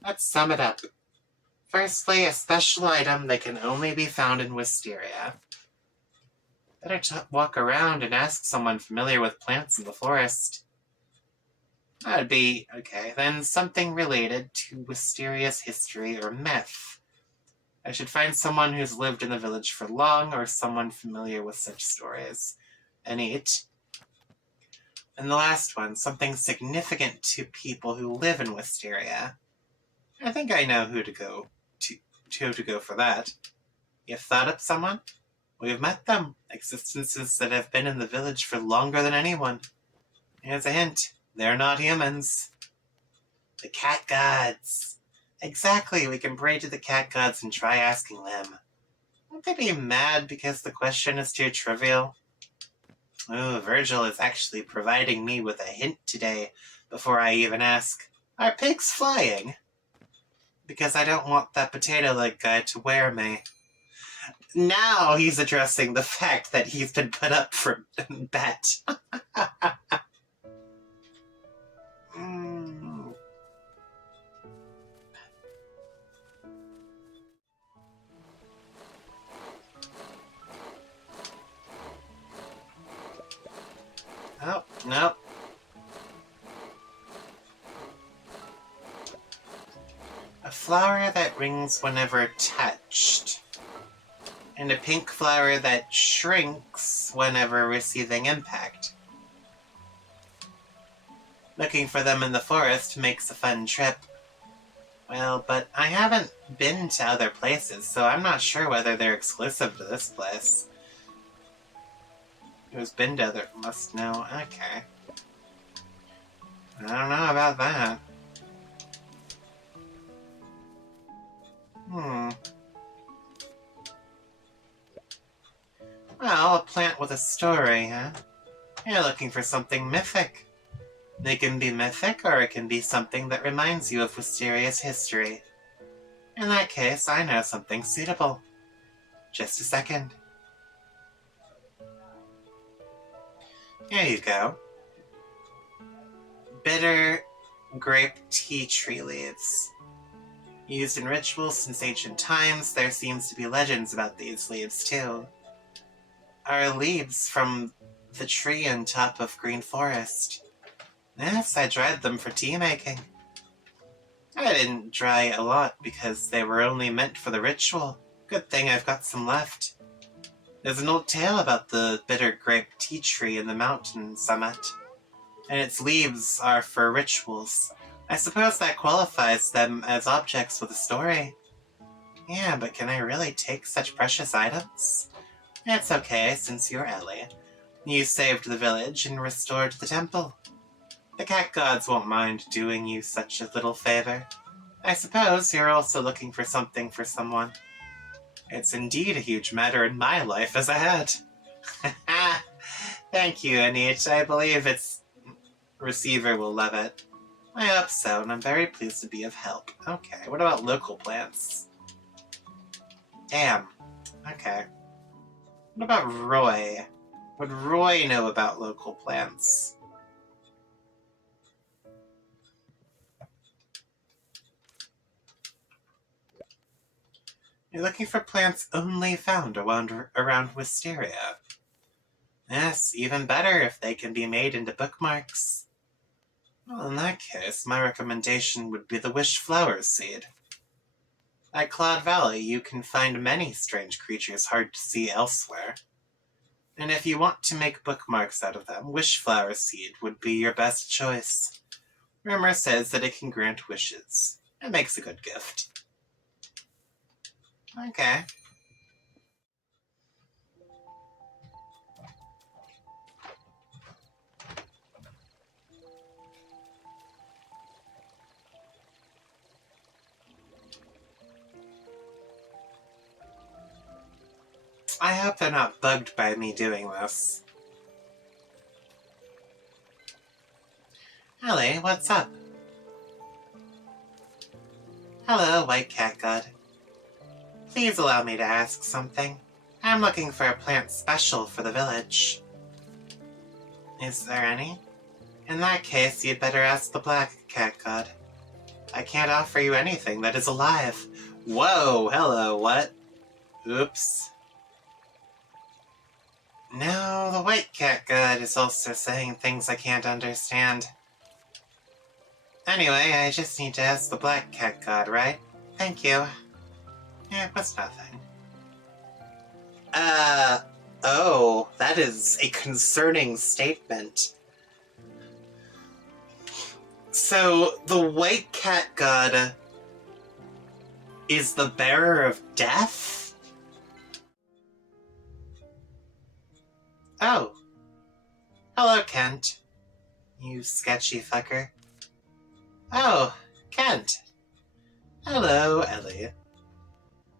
Let's sum it up. Firstly, a special item that can only be found in Wisteria. Better walk around and ask someone familiar with plants in the forest. That'd be, okay, then something related to Wisteria's history or myth. I should find someone who's lived in the village for long or someone familiar with such stories. And eat. And the last one, something significant to people who live in Wisteria. I think I know who to go for that. You've thought up someone? We've met them. Existences that have been in the village for longer than anyone. Here's a hint. They're not humans. The cat gods. Exactly, we can pray to the cat gods and try asking them. Won't they be mad because the question is too trivial? Oh, Virgil is actually providing me with a hint today before I even ask, are pigs flying? Because I don't want that potato leg guy to wear me. Now he's addressing the fact that he's been put up for bet. Oh, no. A flower that rings whenever touched. And a pink flower that shrinks whenever receiving impact. Looking for them in the forest makes a fun trip. Well, but I haven't been to other places, so I'm not sure whether they're exclusive to this place. Who's been to other must know. Okay. I don't know about that. Well, a plant with a story, huh? You're looking for something mythic. It can be mythic, or it can be something that reminds you of Wisteria's history. In that case, I know something suitable. Just a second. Here you go. Bitter grape tea tree leaves. Used in rituals since ancient times, there seems to be legends about these leaves, too. Are leaves from the tree on top of Green Forest. Yes, I dried them for tea making. I didn't dry a lot because they were only meant for the ritual. Good thing I've got some left. There's an old tale about the bitter grape tea tree in the mountain summit, and its leaves are for rituals. I suppose that qualifies them as objects with a story. Yeah, but can I really take such precious items? It's okay, since you're Ellie. You saved the village and restored the temple. The cat gods won't mind doing you such a little favor. I suppose you're also looking for something for someone. It's indeed a huge matter in my life as a hat. Thank you, Anit. I believe its receiver will love it. I hope so, and I'm very pleased to be of help. Okay, what about local plants? Damn. Okay. What about Roy? Would Roy know about local plants? You're looking for plants only found around Wisteria. Yes, even better if they can be made into bookmarks. Well, in that case, my recommendation would be the Wish Flower Seed. At Cloud Valley, you can find many strange creatures hard to see elsewhere. And if you want to make bookmarks out of them, Wish Flower Seed would be your best choice. Rumor says that it can grant wishes. It makes a good gift. Okay. I hope they're not bugged by me doing this. Ellie, what's up? Hello, White Cat God. Please allow me to ask something. I'm looking for a plant special for the village. Is there any? In that case, you'd better ask the Black Cat God. I can't offer you anything that is alive. Whoa, hello, what? Oops. No, the White Cat God is also saying things I can't understand. Anyway, I just need to ask the Black Cat God, right? Thank you. It was nothing. Oh, that is a concerning statement. So, the White Cat God is the bearer of death? Oh. Hello, Kent. You sketchy fucker. Oh, Kent. Hello, Ellie.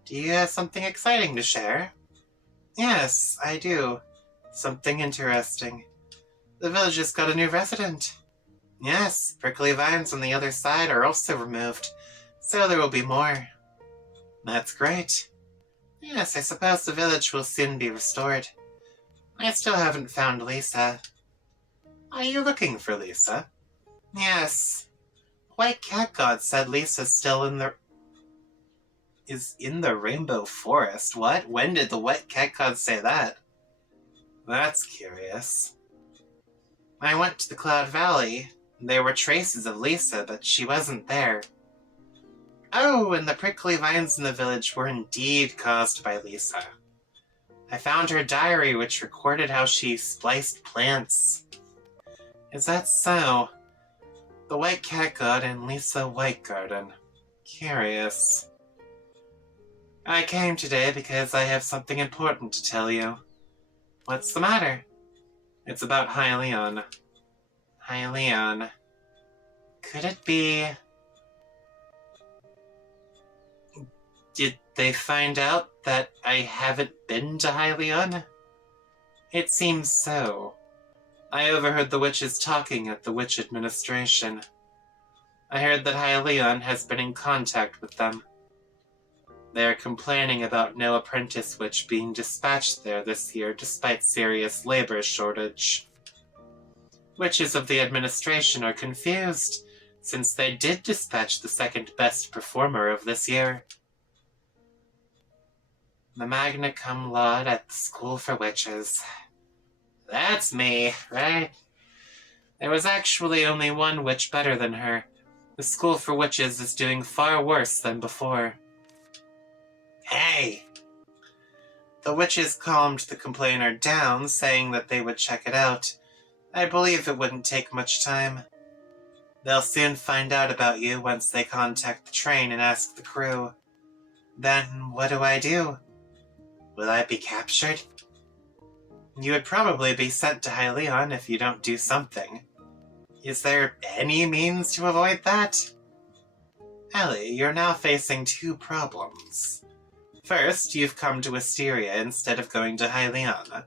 Do you have something exciting to share? Yes, I do. Something interesting. The village just got a new resident. Yes, prickly vines on the other side are also removed, so there will be more. That's great. Yes, I suppose the village will soon be restored. I still haven't found Lisa. Are you looking for Lisa? Yes. White Cat God said Lisa's still is in the Rainbow Forest. What? When did the White Cat God say that? That's curious. I went to the Cloud Valley. There were traces of Lisa, but she wasn't there. Oh, and the prickly vines in the village were indeed caused by Lisa. I found her diary, which recorded how she spliced plants. Is that so? The White Cat God and Lisa Whitegarden. Curious. I came today because I have something important to tell you. What's the matter? It's about Hylian. Hylian. Could it be... Did they find out that I haven't been to Hylian? It seems so. I overheard the witches talking at the Witch Administration. I heard that Hylian has been in contact with them. They are complaining about no apprentice witch being dispatched there this year despite serious labor shortage. Witches of the administration are confused, since they did dispatch the second best performer of this year. The magna cum laude at the School for Witches. That's me, right? There was actually only one witch better than her. The School for Witches is doing far worse than before. Hey! The witches calmed the complainer down, saying that they would check it out. I believe it wouldn't take much time. They'll soon find out about you once they contact the train and ask the crew. Then what do I do? Will I be captured? You would probably be sent to Hylian if you don't do something. Is there any means to avoid that? Ellie, you're now facing two problems. First, you've come to Asteria instead of going to Hylian,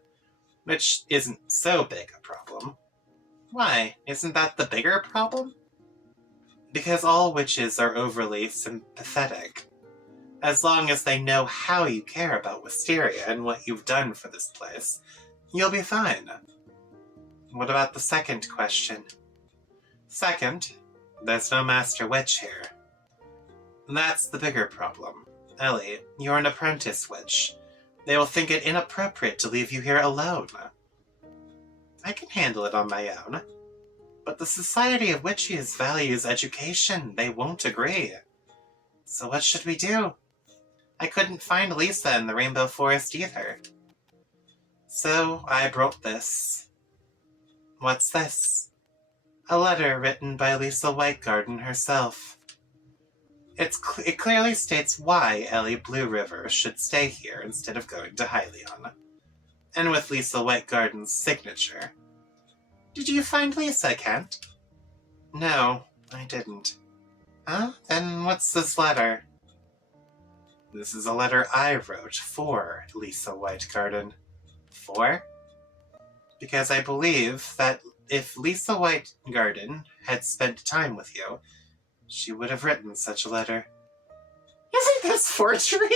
which isn't so big a problem. Why? Isn't that the bigger problem? Because all witches are overly sympathetic. As long as they know how you care about Wisteria and what you've done for this place, you'll be fine. What about the second question? Second, there's no Master Witch here. That's the bigger problem. Ellie, you're an apprentice witch. They will think it inappropriate to leave you here alone. I can handle it on my own. But the Society of Witches values education. They won't agree. So what should we do? I couldn't find Lisa in the Rainbow Forest either. So I wrote this. What's this? A letter written by Lisa Whitegarden herself. It clearly states why Ellie Blue River should stay here instead of going to Hylian. And with Lisa Whitegarden's signature. Did you find Lisa, Kent? No, I didn't. Huh? Then what's this letter? This is a letter I wrote for Lisa Whitegarden. For? Because I believe that if Lisa Whitegarden had spent time with you, she would have written such a letter. Isn't this forgery?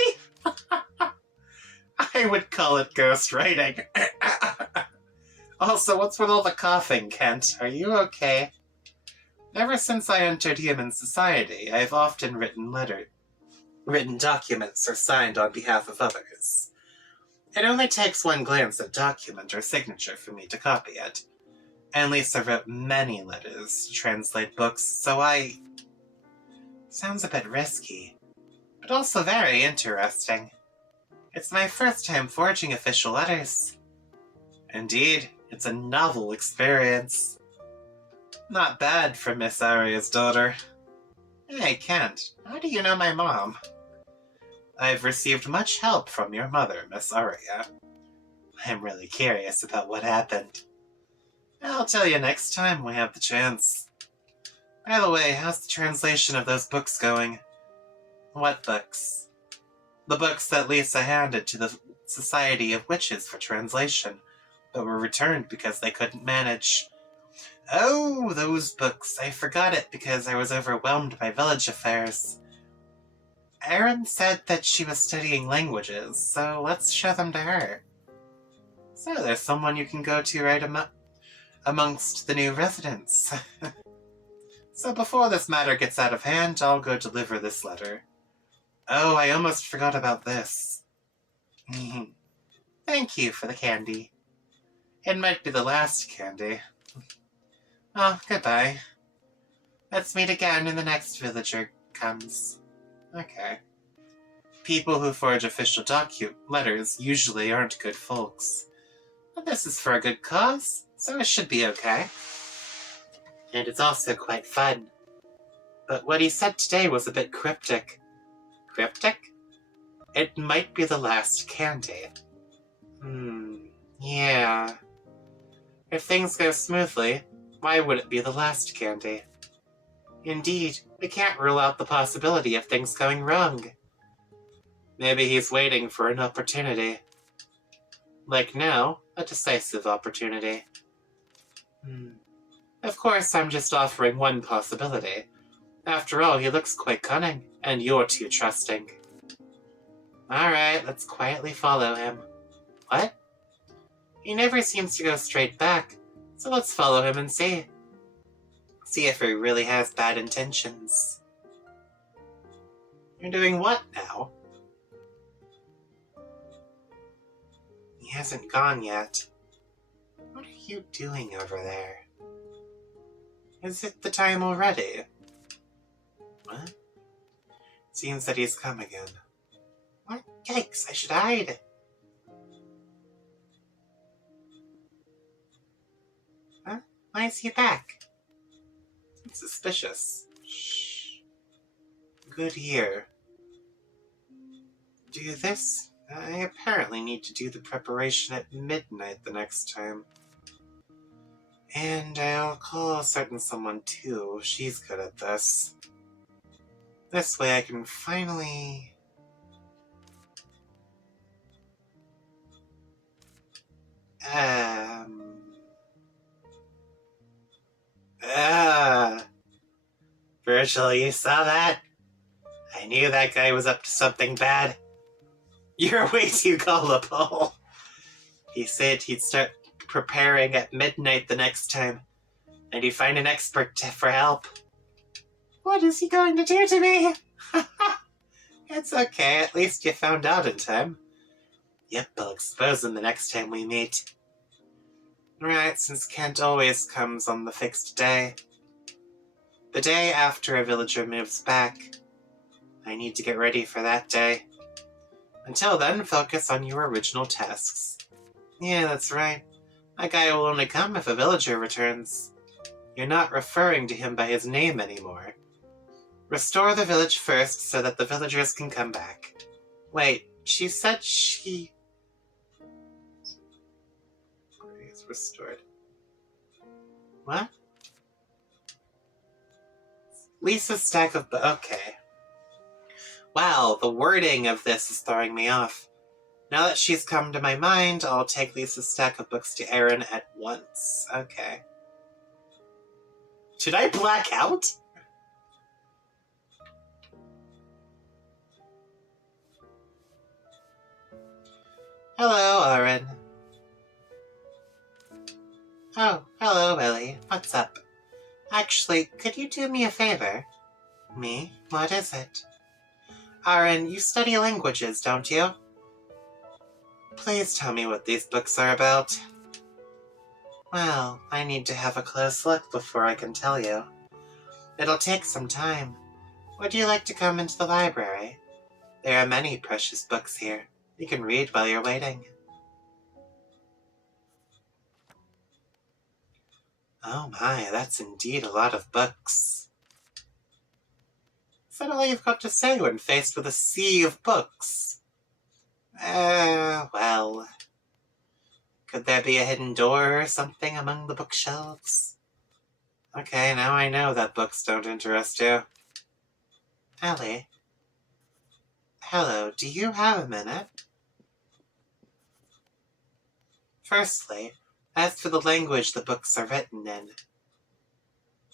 I would call it ghostwriting. Also, what's with all the coughing, Kent? Are you okay? Ever since I entered human society, I've often written documents or signed on behalf of others. It only takes one glance at document or signature for me to copy it. And Lisa wrote many letters to translate books, so Sounds a bit risky, but also very interesting. It's my first time forging official letters. Indeed, it's a novel experience. Not bad for Miss Aria's daughter. Hey, Kent, how do you know my mom? I've received much help from your mother, Miss Aria. I'm really curious about what happened. I'll tell you next time we have the chance. By the way, how's the translation of those books going? What books? The books that Lisa handed to the Society of Witches for translation, but were returned because they couldn't manage. Oh, those books. I forgot it because I was overwhelmed by village affairs. Erin said that she was studying languages, so let's show them to her. So there's someone you can go to right amongst the new residents. So before this matter gets out of hand, I'll go deliver this letter. Oh, I almost forgot about this. Thank you for the candy. It might be the last candy. Oh, goodbye. Let's meet again when the next villager comes. Okay. People who forge official letters usually aren't good folks. But this is for a good cause, so it should be okay. And it's also quite fun. But what he said today was a bit cryptic. Cryptic? It might be the last candy. Yeah. If things go smoothly, why would it be the last candy? Indeed, we can't rule out the possibility of things going wrong. Maybe he's waiting for an opportunity. Like now, a decisive opportunity. Of course, I'm just offering one possibility. After all, he looks quite cunning, and you're too trusting. Alright, let's quietly follow him. What? He never seems to go straight back, so let's follow him and see. See if he really has bad intentions. You're doing what now? He hasn't gone yet. What are you doing over there? Is it the time already? What? Seems that he's come again. What? Yikes, I should hide. Huh? Why is he back? It's suspicious. Shh. Good here. Do this? I apparently need to do the preparation at midnight the next time. And I'll call a certain someone too. She's good at this. This way I can finally... Virgil, you saw that? I knew that guy was up to something bad. You're way too gullible. He said he'd start preparing at midnight the next time, and he'd find an expert for help. What is he going to do to me? It's okay, at least you found out in time. Yep, I'll expose him the next time we meet. Right, since Kent always comes on the fixed day. The day after a villager moves back. I need to get ready for that day. Until then, focus on your original tasks. Yeah, that's right. That guy will only come if a villager returns. You're not referring to him by his name anymore. Restore the village first so that the villagers can come back. Wait, she said she... Is restored. What? Lisa's stack of... Okay. Wow, the wording of this is throwing me off. Now that she's come to my mind, I'll take Lisa's stack of books to Aaron at once. Okay. Did I black out? Hello, Aaron. Oh, hello, Ellie. What's up? Actually, could you do me a favor? Me? What is it? Aaron, you study languages, don't you? Please tell me what these books are about. Well, I need to have a close look before I can tell you. It'll take some time. Would you like to come into the library? There are many precious books here. You can read while you're waiting. Oh my, that's indeed a lot of books. Is that all you've got to say when faced with a sea of books? Well... Could there be a hidden door or something among the bookshelves? Okay, now I know that books don't interest you. Ellie? Hello, do you have a minute? Firstly, as for the language the books are written in,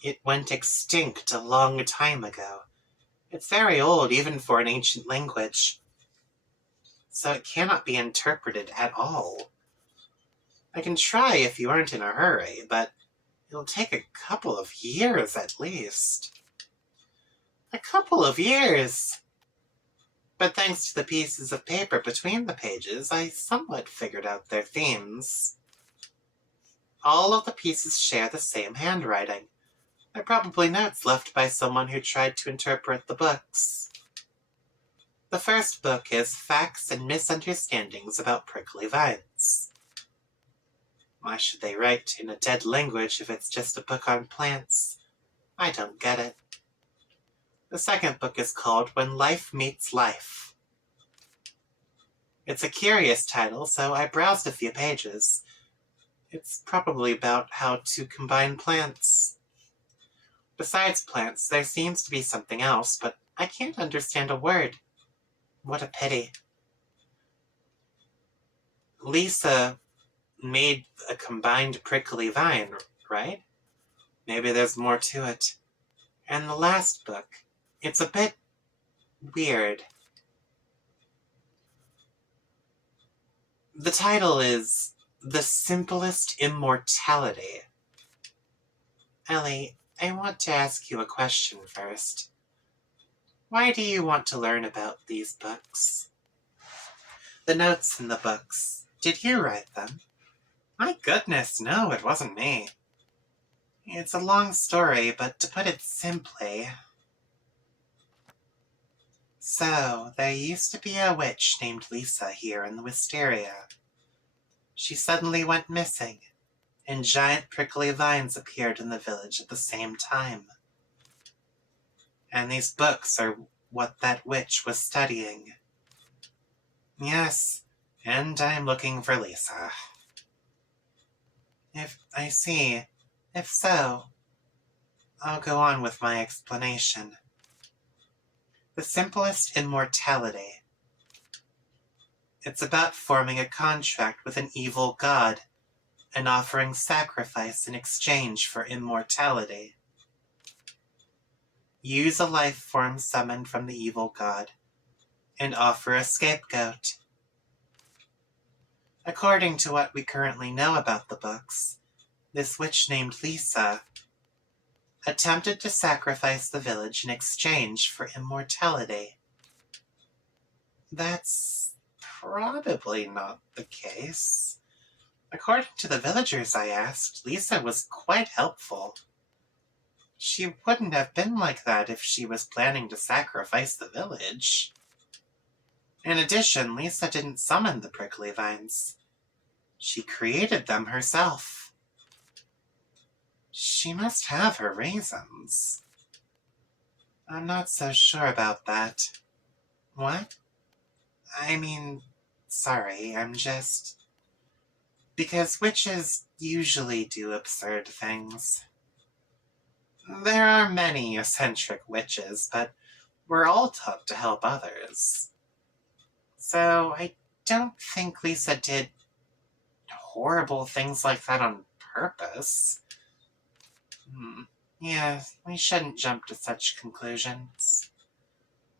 it went extinct a long time ago. It's very old, even for an ancient language. So it cannot be interpreted at all. I can try if you aren't in a hurry, but it'll take a couple of years at least. A couple of years! But thanks to the pieces of paper between the pages, I somewhat figured out their themes. All of the pieces share the same handwriting. They're probably notes left by someone who tried to interpret the books. The first book is Facts and Misunderstandings About Prickly Vines. Why should they write in a dead language if it's just a book on plants? I don't get it. The second book is called When Life Meets Life. It's a curious title, so I browsed a few pages. It's probably about how to combine plants. Besides plants, there seems to be something else, but I can't understand a word. What a pity. Lisa made a combined prickly vine, right? Maybe there's more to it. And the last book, it's a bit weird. The title is The Simplest Immortality. Ellie, I want to ask you a question first. Why do you want to learn about these books? The notes in the books, did you write them? My goodness, no, it wasn't me. It's a long story, but to put it simply... So, there used to be a witch named Lisa here in the Wisteria. She suddenly went missing, and giant prickly vines appeared in the village at the same time. And these books are what that witch was studying. Yes, and I'm looking for Lisa. I see. If so, I'll go on with my explanation. The simplest immortality. It's about forming a contract with an evil god and offering sacrifice in exchange for immortality. Use a life form summoned from the evil god and offer a scapegoat. According to what we currently know about the books, this witch named Lisa attempted to sacrifice the village in exchange for immortality. That's probably not the case. According to the villagers I asked, Lisa was quite helpful. She wouldn't have been like that if she was planning to sacrifice the village. In addition, Lisa didn't summon the prickly vines. She created them herself. She must have her reasons. I'm not so sure about that. What? I mean, sorry, I'm just... Because witches usually do absurd things. There are many eccentric witches, but we're all taught to help others. So I don't think Lisa did horrible things like that on purpose. Yeah, we shouldn't jump to such conclusions.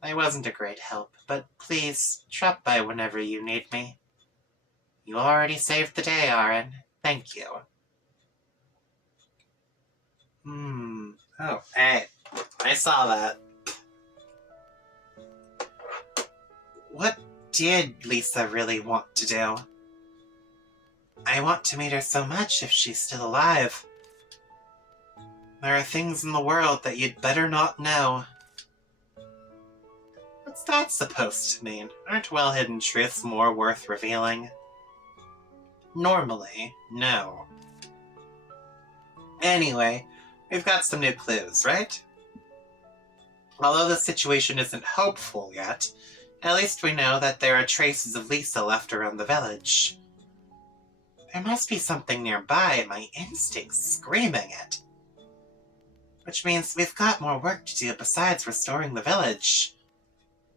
I wasn't a great help, but please, drop by whenever you need me. You already saved the day, Aaron. Thank you. Oh, hey. I saw that. What did Lisa really want to do? I want to meet her so much if she's still alive. There are things in the world that you'd better not know. What's that supposed to mean? Aren't well-hidden truths more worth revealing? Normally, no. Anyway, we've got some new clues, right? Although the situation isn't hopeful yet, at least we know that there are traces of Lisa left around the village. There must be something nearby, my instinct's screaming it. Which means we've got more work to do besides restoring the village.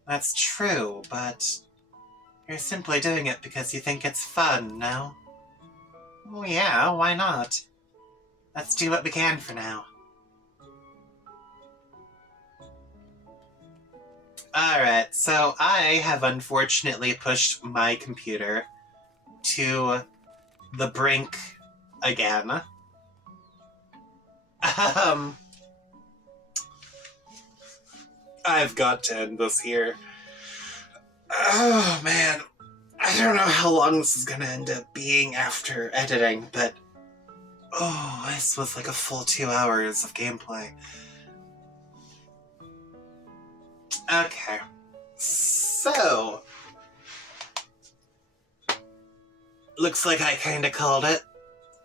That's true, but you're simply doing it because you think it's fun, no? Well, yeah, why not? Let's do what we can for now. Alright, so I have unfortunately pushed my computer to the brink again. I've got to end this here. Oh, man. I don't know how long this is gonna end up being after editing, but... Oh, this was like a full 2 hours of gameplay. Okay. So... Looks like I kinda called it.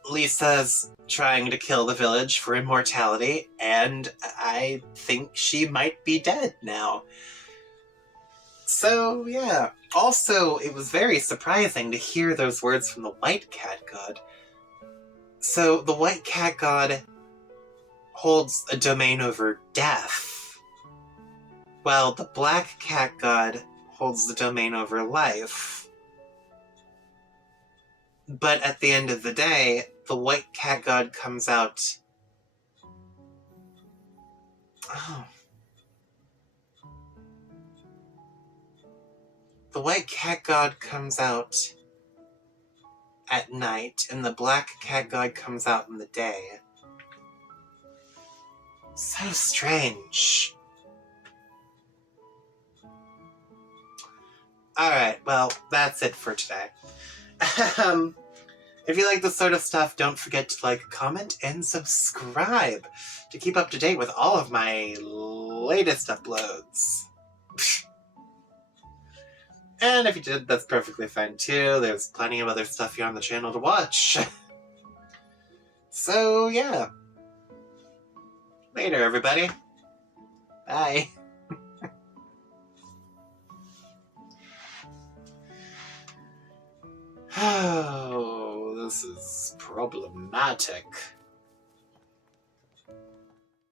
Lisa's trying to kill the village for immortality, and I think she might be dead now. So, yeah. Also, it was very surprising to hear those words from the White Cat God. So, the White Cat God holds a domain over death, while the Black Cat God holds the domain over life. But at the end of the day, the White Cat God comes out... Oh. The White Cat God comes out at night, and the Black Cat God comes out in the day. So strange. Alright, well, that's it for today. If you like this sort of stuff, don't forget to like, comment, and subscribe to keep up to date with all of my latest uploads. And if you did, that's perfectly fine too. There's plenty of other stuff here on the channel to watch. So, yeah. Later, everybody. Bye. Oh, this is problematic.